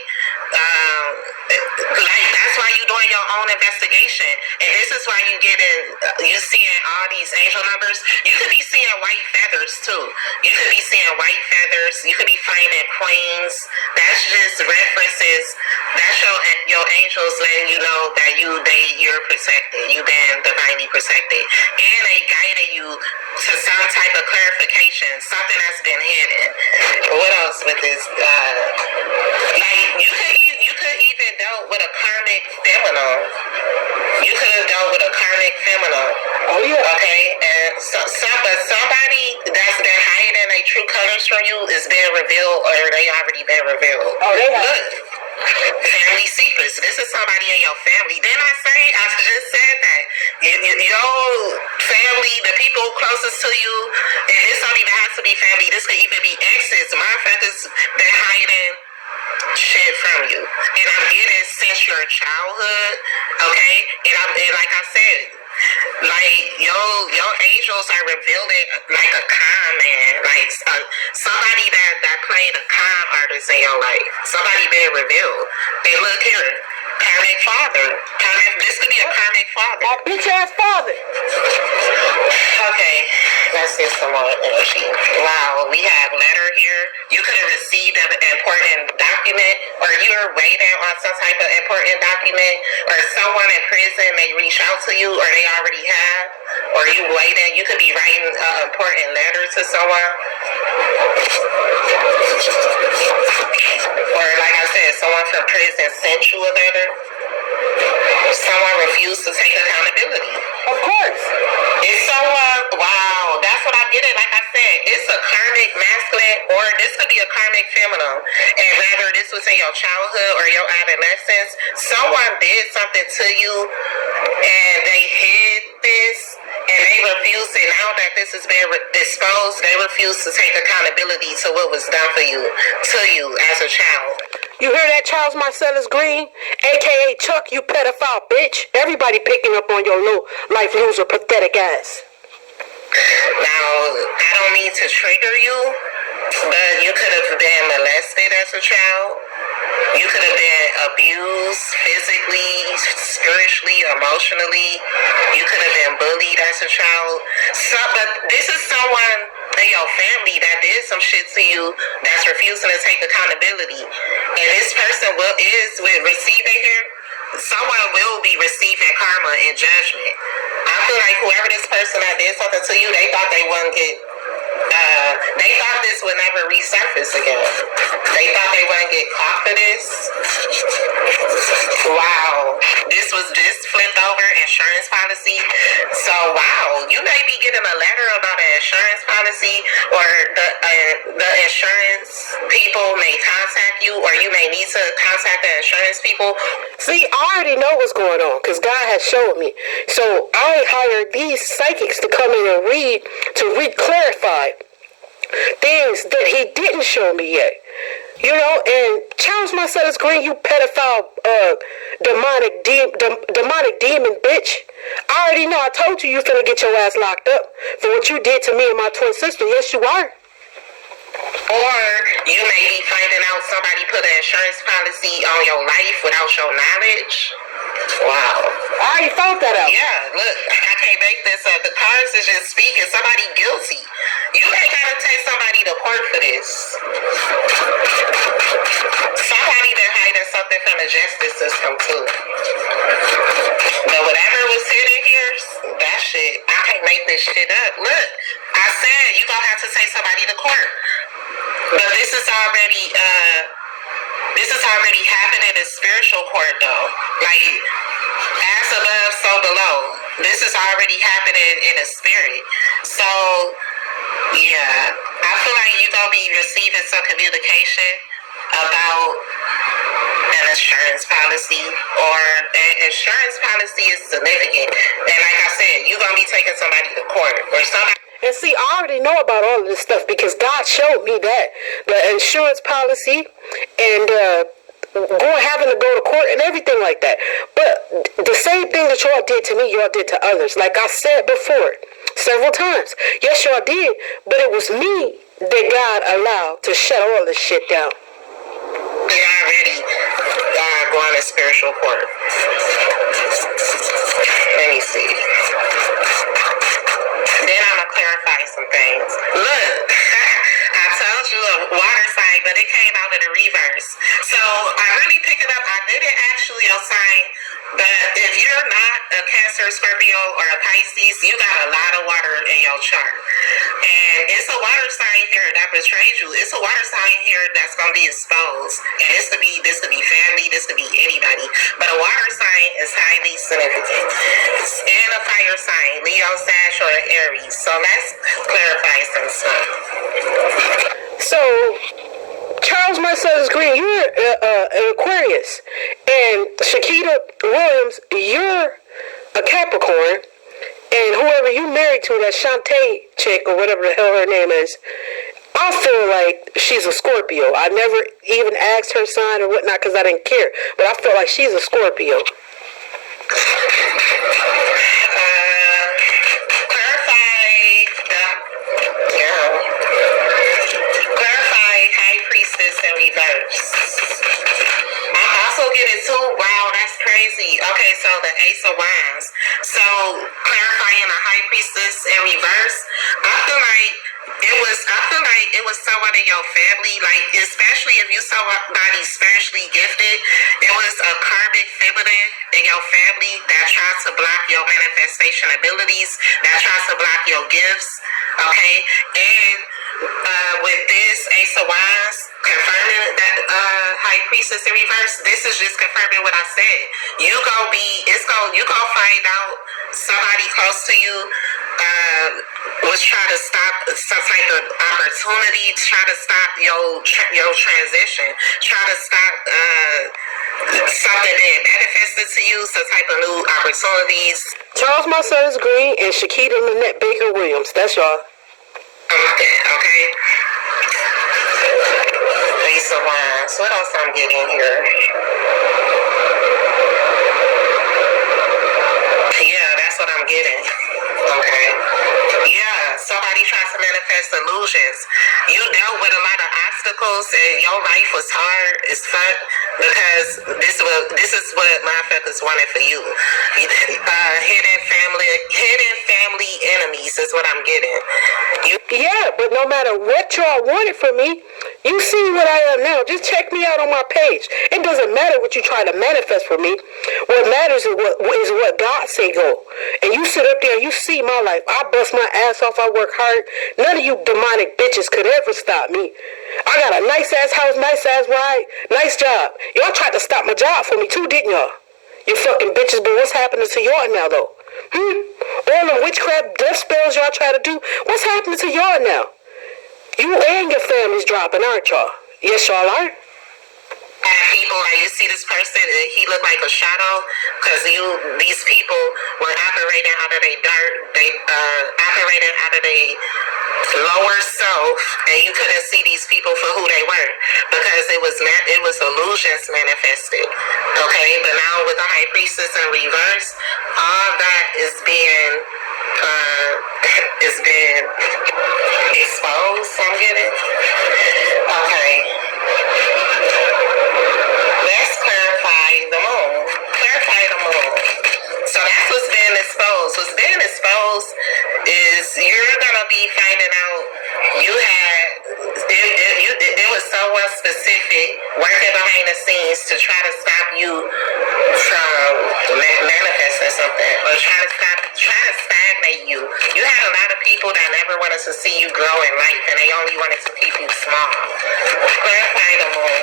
that's why you're doing your own investigation, and this is why you seeing all these angel numbers. You could be seeing white feathers too. You could be seeing white feathers. You could be finding queens. That's just references. That's your angels letting you know that you're protected. You've been divinely protected, and they guiding you to some type of clarification, something that's been hidden. What else with this? You could even dealt with a karmic feminine. You could have dealt with a karmic feminine. Oh yeah. Okay, and but somebody that's been hiding their true colors from you is being revealed, or they already been revealed. Oh, they have. Look, family secrets. This is somebody in your family. Didn't I say? I just said that. Your family, the people closest to you, and this don't even have to be family. This could even be exes. My father's been hiding shit from you, and I'm getting since your childhood, okay? And like I said, like your angels are revealing like a con man, like somebody that played a con artist in your life. Somebody being revealed. And look here, karmic father. This could be a karmic father. My bitch ass father. Okay, let's get some more energy. Wow, we have letter here. You could have received an important document, or you're waiting on some type of important document, or someone in prison may reach out to you, or they already have, or you waiting. You could be writing an important letter to someone. Or like I said, someone from prison sent you a letter. Someone refused to take accountability. Of course. It's someone, wow, that's what I'm getting. Like I said, it's a karmic masculine, or this could be a karmic feminine. And whether this was in your childhood or your adolescence, someone did something to you and they hid this, and they refused it. Now that this has been exposed, they refuse to take accountability to what was done to you as a child. You hear that, Charles Marcellus Green? A.K.A. Chuck, you pedophile bitch. Everybody picking up on your low life loser pathetic ass. Now, I don't mean to trigger you, but you could have been molested as a child. You could have been abused physically, spiritually, emotionally. You could have been bullied as a child. But this is someone in your family that did some shit to you that's refusing to take accountability. And this person is receiving here. Someone will be receiving karma and judgment. I feel like whoever this person that did something to you, they thought they wouldn't get They thought this would never resurface again. They thought they wouldn't get caught for this. Wow. This was just flipped over insurance policy. So, wow, you may be getting a letter about an insurance policy, or the insurance people may contact you, or you may need to contact the insurance people. See, I already know what's going on because God has showed me. So I hired these psychics to come in and read, to clarify things that he didn't show me yet. You know, and Charles Marcellus Green, you pedophile, demonic demon bitch. I already know. I told you finna get your ass locked up for what you did to me and my twin sister. Yes, you are. Or you may be finding out somebody put an insurance policy on your life without your knowledge. Wow. I already found that out. Yeah, look, I can't make this up. The cards is just speaking. Somebody guilty. You ain't gotta take somebody to court for this. Somebody been hiding something from the justice system too. But whatever was hidden here, that shit, I can't make this shit up. Look, I said you gonna have to take somebody to court. But this is already happening in spiritual court though. Like, as above, so below. This is already happening in the spirit. So, yeah, I feel like you're going to be receiving some communication about an insurance policy, or an insurance policy is significant. And like I said, you're going to be taking somebody to court, or somebody. And see, I already know about all of this stuff because God showed me that. The insurance policy and having to go to court and everything like that. But the same thing that y'all did to me, y'all did to others. Like I said before, several times. Yes, y'all did, but it was me that God allowed to shut all this shit down. You're already going to spiritual court. Let me see. Then I'm going to clarify some things. Look, I told you a water sign, but it came out in the reverse. So I really picked it up. I didn't actually assign, but if you're not a Cancer, Scorpio, or a Pisces, you got a lot of water in your chart. And it's a water sign here that betrayed you. It's a water sign here that's going to be exposed. And this could be family, this could be anybody. But a water sign is highly significant. And a fire sign, Leo, Sag, or Aries. So let's clarify some stuff. So, Charles Marcellus Green, you're an Aquarius. And Shakita Williams, you're a Capricorn. And whoever you married to, that Shantae chick, or whatever the hell her name is, I feel like she's a Scorpio. I never even asked her sign or whatnot because I didn't care. But I feel like she's a Scorpio. Clarify High Priestess in reverse. I also get it too. Wow, that's crazy. Okay, so the Ace of Wands. So clarifying a High Priestess in reverse. I feel like it was someone in your family, like especially if you somebody spiritually gifted, it was a karmic feminine in your family that tries to block your manifestation abilities, that tries to block your gifts. Okay, and with this Ace of Wands confirming that High Priestess in reverse, this is just confirming what I said. You gonna find out somebody close to you was trying to stop some type of opportunity, try to stop your transition, try to stop something that manifested to you, some type of new opportunities. Charles Marcellus Green and Shakita Lynette Baker Williams. That's y'all. Okay. Ace of Wands. What else I'm getting here? Yeah, that's what I'm getting. Okay. Yeah, somebody tries to manifest illusions. You dealt with a lot of obstacles and your life was hard as fuck because this is what motherfuckers wanted for you. Hidden family enemies is what I'm getting. Yeah, but no matter what y'all wanted from me, You see what I am now. Just check me out on my page. It doesn't matter what you try to manifest for me. What matters is what God say go. And you sit up there and you see my life. I bust my ass off. I work hard. None of you demonic bitches could ever stop me. I got a nice ass house, nice ass ride, nice job. Y'all tried to stop my job for me too, didn't y'all? You fucking bitches, but what's happening to y'all now though? All the witchcraft death spells y'all try to do, what's happening to y'all now? You and your family's dropping, aren't y'all? Yes, y'all are. People, like you see this person, he looked like a shadow because these people were operating out of their dirt, they operating out of their lower self, and you couldn't see these people for who they were because it was illusions manifested. Okay, but now with the high priestess in reverse, all that is being exposed. I'm getting okay. Let's clarify the moon. Clarify the moon. So that's what's being exposed. What's being exposed is you're gonna be finding out you had it was someone specific working behind the scenes to try to stop you from manifesting something or try to stagnate you. You had a lot of people that never wanted to see you grow in life and they only wanted to keep you small. Clarify the moon.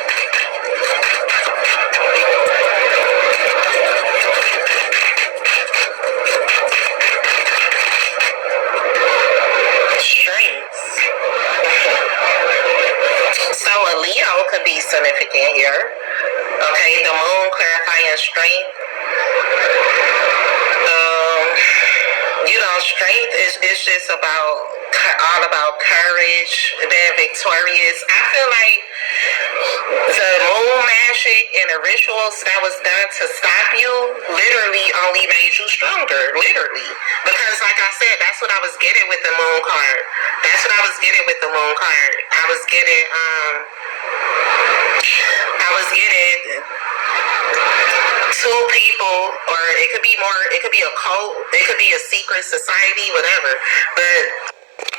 Strength. So a Leo could be significant here. Okay, the moon clarifying strength. Strength is just all about courage, being victorious. I feel like the moon magic and the rituals that was done to stop you literally only made you stronger, literally. Because like I said, that's what I was getting with the moon card. I was getting two people, or it could be more, it could be a cult, it could be a secret society, whatever. But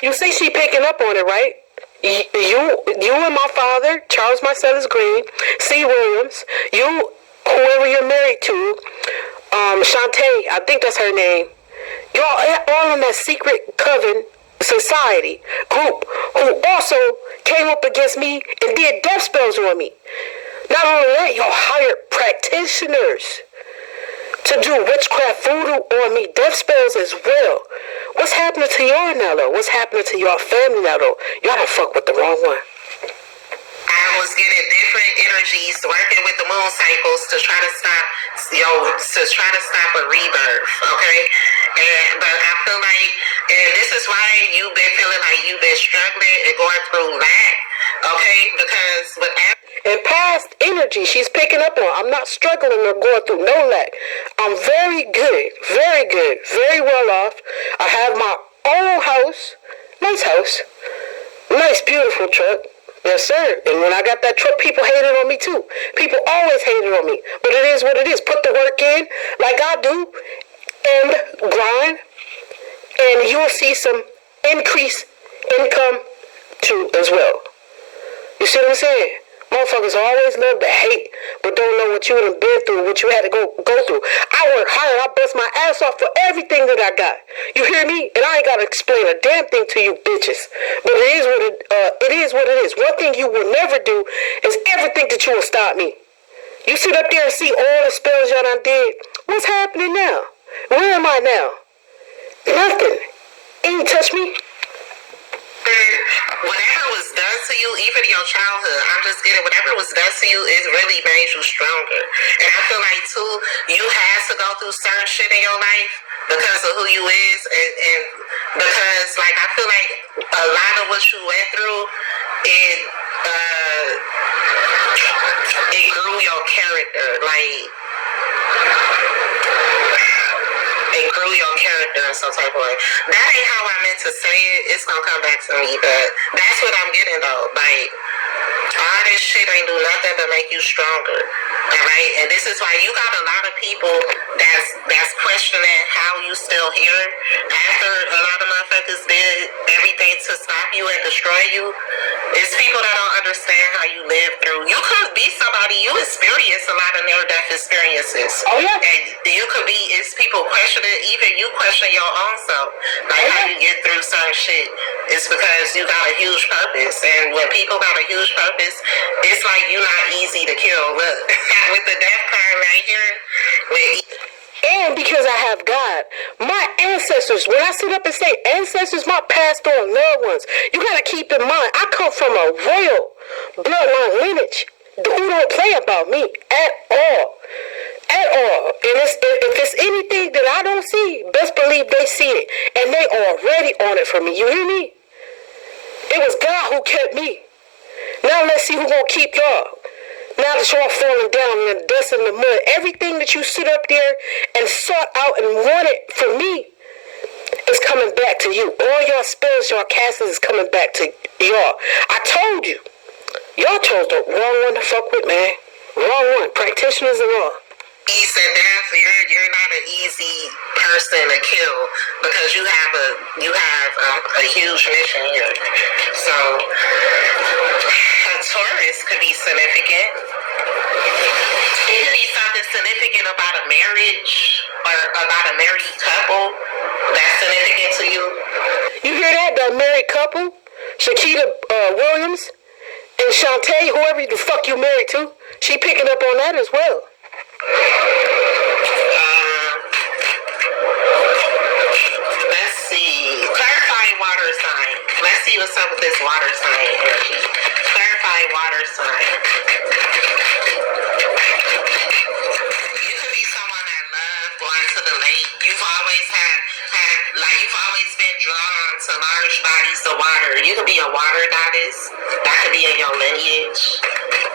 you see she picking up on it, right? You and my father, Charles Marcellus Green, C. Williams, you, whoever you're married to, Shantae, I think that's her name. Y'all all in that secret coven society group who also came up against me and did death spells on me. Not only that, y'all hired practitioners to do witchcraft voodoo on me, death spells as well. What's happening to y'all now, though? What's happening to y'all family now, though? Y'all don't fuck with the wrong one. I was getting different energies working with the moon cycles to try to stop a rebirth, okay? But I feel like, and this is why you've been feeling like you've been struggling and going through lack, okay? Because and past energy she's picking up on. I'm not struggling or going through no lack. I'm very good, very well off. I have my own house, nice beautiful truck. Yes, sir. And when I got that truck, people hated on me too. People always hated on me. But it is what it is. Put the work in like I do and grind, and you'll see some increased income too as well. You see what I'm saying? Motherfuckers always love to hate, but don't know what you would have been through, what you had to go through. I work hard. I bust my ass off for everything that I got. You hear me? And I ain't got to explain a damn thing to you bitches. But it is what it is. One thing you will never do is ever think that you will stop me. You sit up there and see all the spells y'all done did. What's happening now? Where am I now? Nothing. Ain't touch me. Whatever was done to you, even in your childhood, I'm just getting whatever was done to you, it really made you stronger. And I feel like too, you had to go through certain shit in your life because of who you is, and because like I feel like a lot of what you went through, it grew your character, like. It grew your character in some type of way. That ain't how I meant to say it. It's gonna come back to me, but that's what I'm getting though. Like, all this shit ain't do nothing but make you stronger. All right, and this is why you got a lot of people that's questioning how you still here after a lot of motherfuckers did everything to stop you and destroy you. It's people that don't understand how you live through. You could be somebody, you experience a lot of near-death experiences. Oh, yeah. And you could be, it's people questioning, even you question your own self. Like how you get through certain shit. It's because you got a huge purpose. And when people got a huge purpose, it's like you're not easy to kill. Look, with the death card right here, And because I have God, my ancestors, when I sit up and say ancestors, my passed on loved ones, you got to keep in mind, I come from a royal bloodline lineage who don't play about me at all. At all. And if it's anything that I don't see, best believe they see it. And they already on it for me. You hear me? It was God who kept me. Now let's see who's going to keep y'all. Now that y'all falling down in the dust and the mud, everything that you sit up there and sought out and wanted from me is coming back to you. All your spells, your castings is coming back to y'all. I told you. Y'all chose the wrong one to fuck with, man. Wrong one. Practitioners and all. East and death, you're not an easy person to kill because you have a huge mission here. So a Taurus could be significant. It could be something significant about a marriage or about a married couple that's significant to you. You hear that? That married couple, Shakita Williams and Shantae, whoever the fuck you married to, she picking up on that as well. Let's see. Clarify water sign. Let's see what's up with this water sign energy. Clarify water sign. You could be someone that loves going to the lake. You've always you've always been drawn to large bodies of water. You could be a water goddess. That could be in your lineage.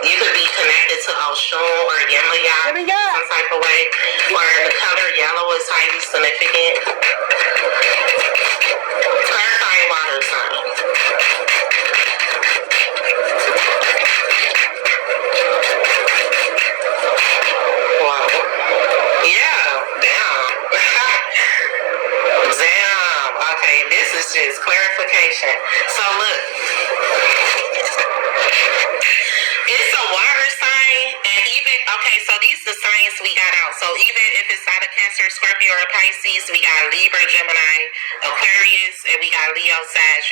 You could be connected to Oshun or Yemaya some type of way. Or the color yellow is highly significant. Clarify water sign. Wow. Yeah, damn. Damn. Okay, this is just clarification. So look. It's a water sign, and even, okay, so these are the signs we got out. So even if it's not a Cancer, Scorpio, or Pisces, we got Libra, Gemini, Aquarius, and we got Leo, Sag,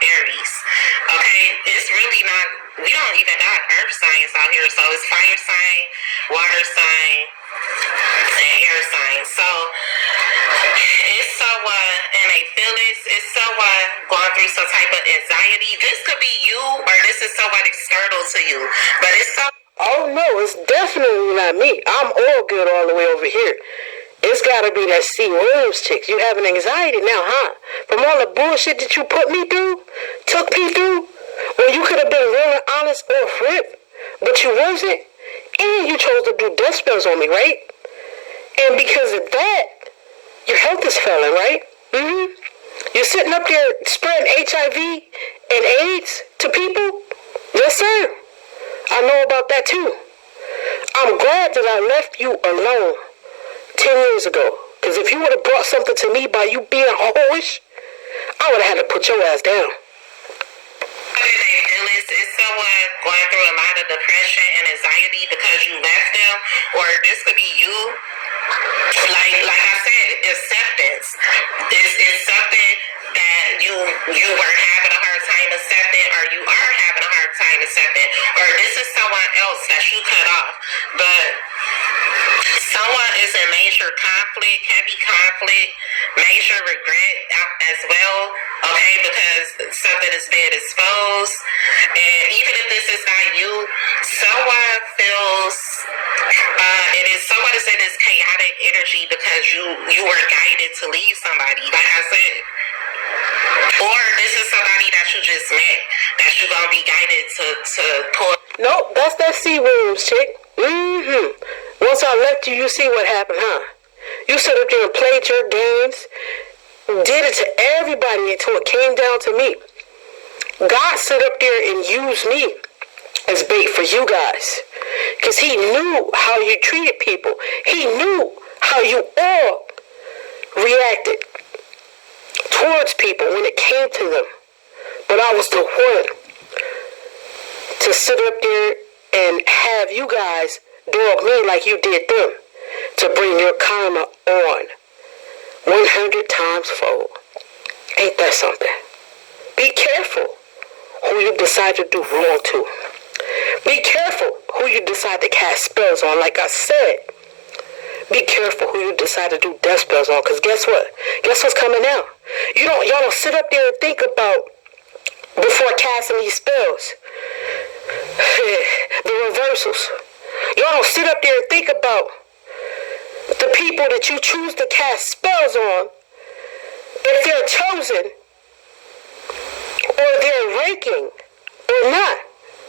Aries. Okay, it's really not, we don't even got earth signs out here. So it's fire sign, water sign, and air sign. So it's someone, and they feel this, it's someone going through some type of anxiety. This could be you, or this is someone external to you. But it's so. Oh no, it's definitely not me. I'm all good all the way over here. It's gotta be that C. Williams chick. You having anxiety now, huh? From all the bullshit that you put me through, took me through, when you could have been real and honest off rip, but you wasn't, and you chose to do death spells on me, right? And because of that, your health is failing, right? Mm-hmm. You're sitting up there spreading HIV and AIDS to people? Yes, sir. I know about that too. I'm glad that I left you alone 10 years ago. Because if you would have brought something to me by you being whorish, I would have had to put your ass down. Is someone going through a lot of depression and anxiety because you left them? Or this could be you. Like I said, acceptance is something that you were having a hard time accepting, or you are having a hard time accepting, or this is someone else that you cut off. But someone is in major conflict, heavy conflict, major regret as well, okay, because something is being exposed. And even if this is not you, someone feels someone is in this chaotic energy because you were guided to leave somebody, like I said. Or this is somebody that you just met that you're gonna be guided to pull. Nope, that's that C. Williams chick. Mm-hmm. Once I left you, you see what happened, huh? You sat up there and played your games, did it to everybody until it came down to me. God sat up there and used me as bait for you guys. Because he knew how you treated people. He knew how you all reacted towards people when it came to them. But I was the one to sit up there and have you guys dog me like you did them, to bring your karma on 100 times fold. Ain't that something? Be careful who you decide to do wrong to. Be careful who you decide to cast spells on, like I said. Be careful who you decide to do death spells on, because guess what? Guess what's coming out? Y'all don't sit up there and think about, before casting these spells, the reversals. Y'all don't sit up there and think about the people that you choose to cast spells on, if they're chosen, or they're ranking, or not.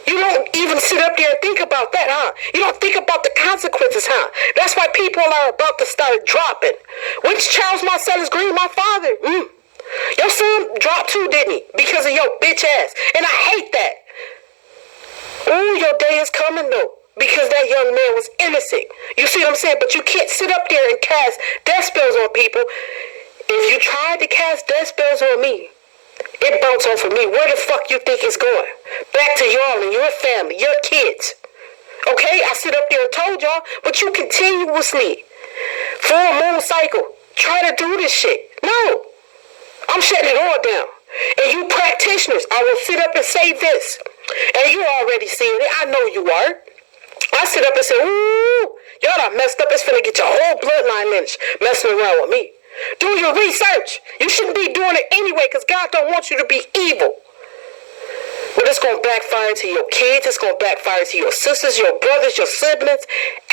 You don't even sit up there and think about that, huh? You don't think about the consequences, huh? That's why people are about to start dropping. Which Charles Marcellus Green, my father? Your son dropped too, didn't he? Because of your bitch ass. And I hate that. Ooh, your day is coming, though. Because that young man was innocent. You see what I'm saying? But you can't sit up there and cast death spells on people. If you tried to cast death spells on me, it bounced off of me. Where the fuck you think it's going? Back to y'all and your family, your kids. Okay? I sit up there and told y'all, but you continuously, full moon cycle, try to do this shit. No. I'm shutting it all down. And you practitioners, I will sit up and say this. And you already seeing it. I know you are. I sit up and say, ooh, y'all done messed up. It's finna get your whole bloodline lineage messing around with me. Do your research. You shouldn't be doing it anyway, because God don't want you to be evil. But it's going to backfire to your kids. It's going to backfire to your sisters, your brothers, your siblings,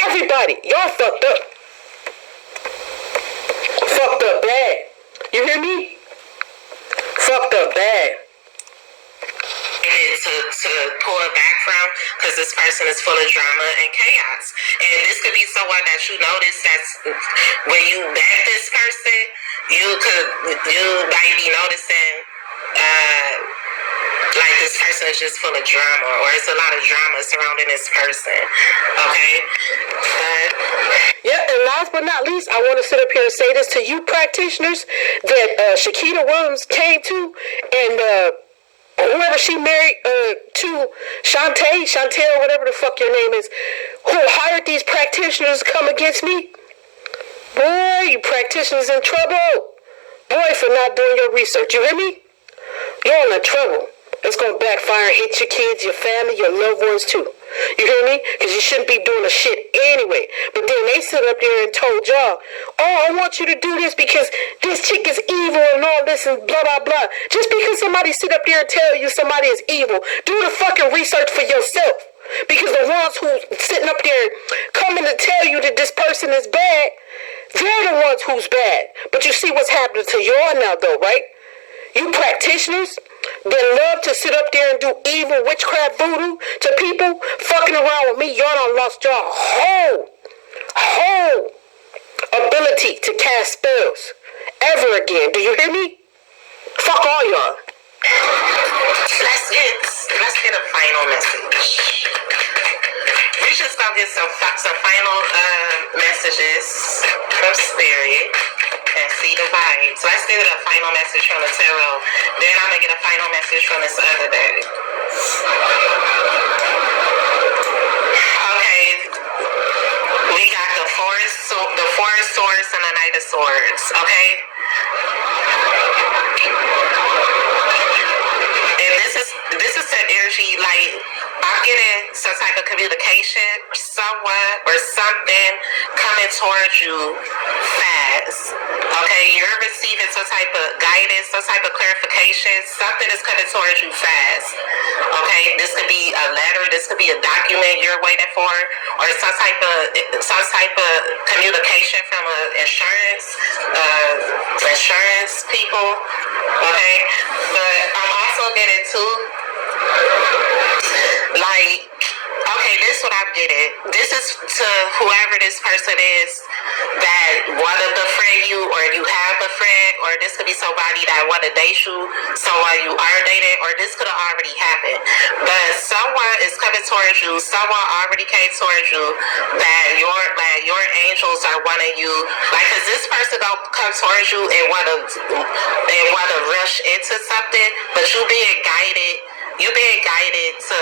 everybody. Y'all fucked up. Fucked up bad. You hear me? Fucked up bad. To pull it back from, because this person is full of drama and chaos. And this could be someone that you notice that's, when you vet this person, you might be noticing like this person is just full of drama, or it's a lot of drama surrounding this person. Okay? Yeah, and last but not least, I want to sit up here and say this to you practitioners that Shakita Williams came to, and whoever she married to, Chantel, whatever the fuck your name is, who hired these practitioners to come against me. Boy, you practitioners in trouble. Boy, for not doing your research. You hear me? You're in trouble. It's going to backfire and hit your kids, your family, your loved ones too. You hear me? Because you shouldn't be doing the shit anyway. But then they sit up there and told y'all, oh, I want you to do this because this chick is evil and all this and blah, blah, blah. Just because somebody sit up there and tell you somebody is evil, do the fucking research for yourself. Because the ones who sitting up there coming to tell you that this person is bad, they're the ones who's bad. But you see what's happening to y'all now though, right? You practitioners that love to sit up there and do evil witchcraft voodoo to people fucking around with me, y'all done lost your whole ability to cast spells ever again. Do you hear me? Fuck all y'all. Let's get a final message. We just gonna get some final messages from Spirit and see the vibe. So let's get a final message from the tarot. Then I'm gonna get a final message from this other deck. Okay, we got the Four of Swords and the Knight of Swords. Okay. And this is the energy, like, I'm getting some type of communication, someone or something coming towards you fast. Okay, you're receiving some type of guidance, some type of clarification. Something is coming towards you fast. Okay, this could be a letter, this could be a document you're waiting for, or some type of communication from insurance people. Okay, but I'm also getting too, like, okay, this is what I'm getting. This is to whoever this person is that want to befriend you, or you have a friend, or or this could be somebody that want to date you, someone you are dating, or this could have already happened. But someone is coming towards you, someone already came towards you, that your angels are wanting you, like, cause this person don't come towards you and wanna rush into something, but you being guided. You being guided to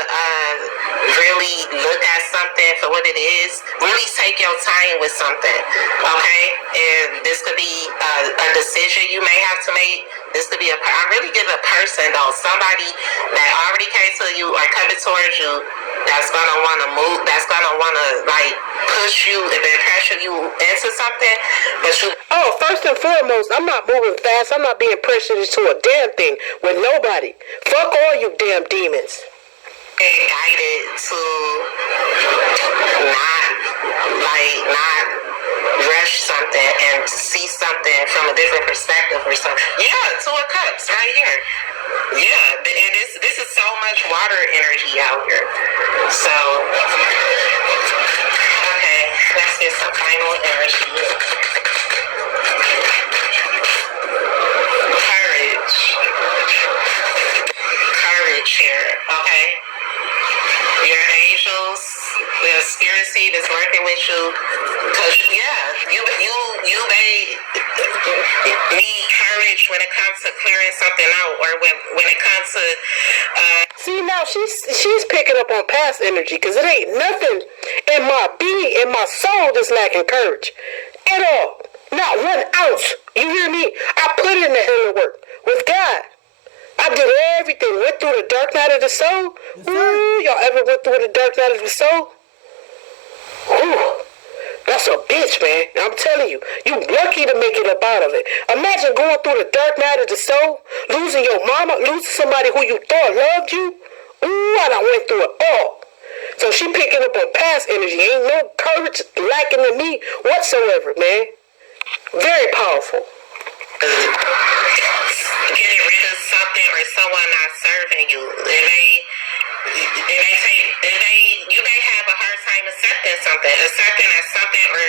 really look at something for what it is. Really take your time with something, okay? And this could be a decision you may have to make. This could be I'm really getting a person though, somebody that already came to you or coming towards you, that's gonna want to move, that's gonna want to like push you and then pressure you into something, but you. Oh, first and foremost, I'm not moving fast. I'm not being pressured into a damn thing with nobody. Fuck all you damn demons. And guided to not rush something and see something from a different perspective or something. Yeah, Two of Cups right here. Yeah, and this is so much water energy out here. So, okay, let's get some final energy. Courage here, okay? Your angels, the spirit seed is working with you. Cause you may need courage when it comes to clearing something out, or when it comes to See, now she's picking up on past energy, because it ain't nothing in my being, in my soul, that's lacking courage at all. Not 1 ounce. You hear me? I put in the healing work with God. I did everything. Went through the dark night of the soul. Ooh, y'all ever went through the dark night of the soul? Ooh, that's a bitch, man. I'm telling you, you lucky to make it up out of it. Imagine going through the dark night of the soul, losing your mama, losing somebody who you thought loved you. Ooh, I done went through it all. So she picking up on past energy. Ain't no courage lacking in me whatsoever, man. Very powerful. Getting rid of something or someone not serving you. You may have a hard time accepting that something or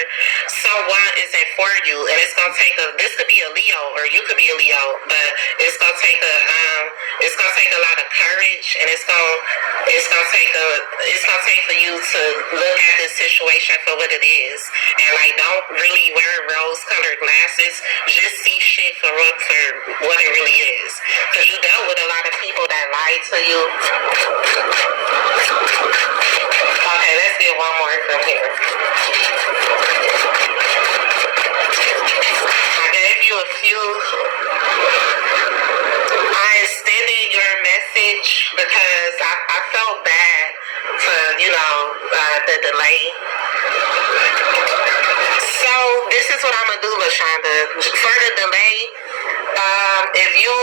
someone isn't for you, and it's gonna take this could be a Leo or you could be a Leo, but it's gonna take a lot of courage, and it's gonna take for you to look at this situation for what it is, and like don't really wear rose-colored glasses. Just see shit for what it really is, because you dealt with a lot of people that lied to you. Okay, let's get one more from here. I gave you a few. I extended your message because I felt bad for, the delay. So this is what I'm going to do, LaShonda. For the delay, if you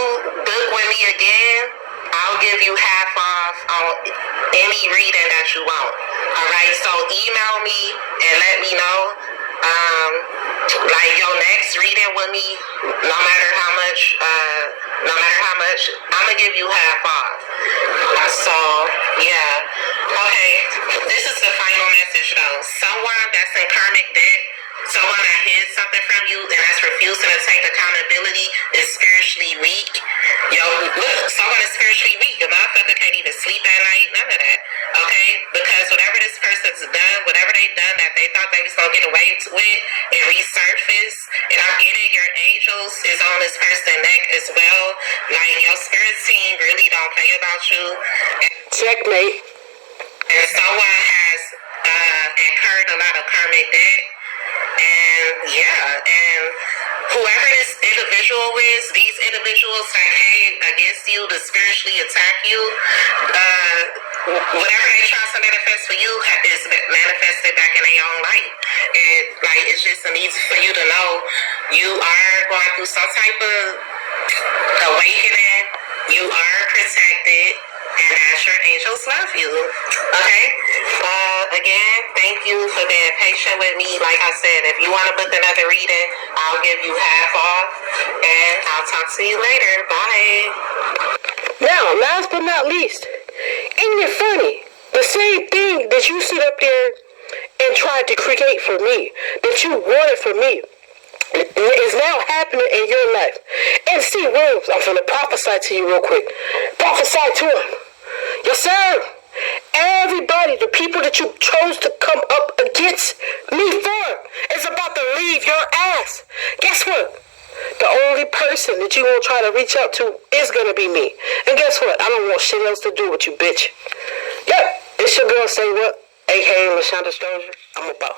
book with me again, I'll give you half off on any reading that you want. All right, so email me and let me know, like your next reading with me, no matter how much, I'm gonna give you half off. So yeah, okay. This is the final message though. Someone that's in karmic debt, someone that hid something from you and that's refusing to take accountability is spiritually weak. Yo, look, someone is spiritually weak. A motherfucker can't even sleep at night, none of that. Okay? Because whatever this person's done, whatever they done that they thought they was gonna get away with, it resurfaced. And I'm getting your angels is on this person's neck as well. Like your spirit team really don't play about you. Checkmate. And someone has incurred a lot of karmic debt. And whoever this individual is, these individuals that came against you to spiritually attack you, whatever they try to manifest for you is manifested back in their own life. And like it's just a need for you to know you are going through some type of awakening. You are protected, and that your angels love you. Okay? Again, thank you for being patient with me. Like I said, if you want to book another reading, I'll give you half off, and I'll talk to you later. Bye. Now, last but not least, isn't it funny? The same thing that you sit up there and tried to create for me, that you wanted for me, is now happening in your life. Williams, I'm finna prophesy to you real quick. Prophesy to him. Yes, sir. Everybody, the people that you chose to come up against me for, is about to leave your ass. Guess what? The only person that you gonna try to reach out to is gonna be me. And guess what? I don't want shit else to do with you, bitch. Yep, it's your girl Say What, aka LaShonda Stozier. I'm about.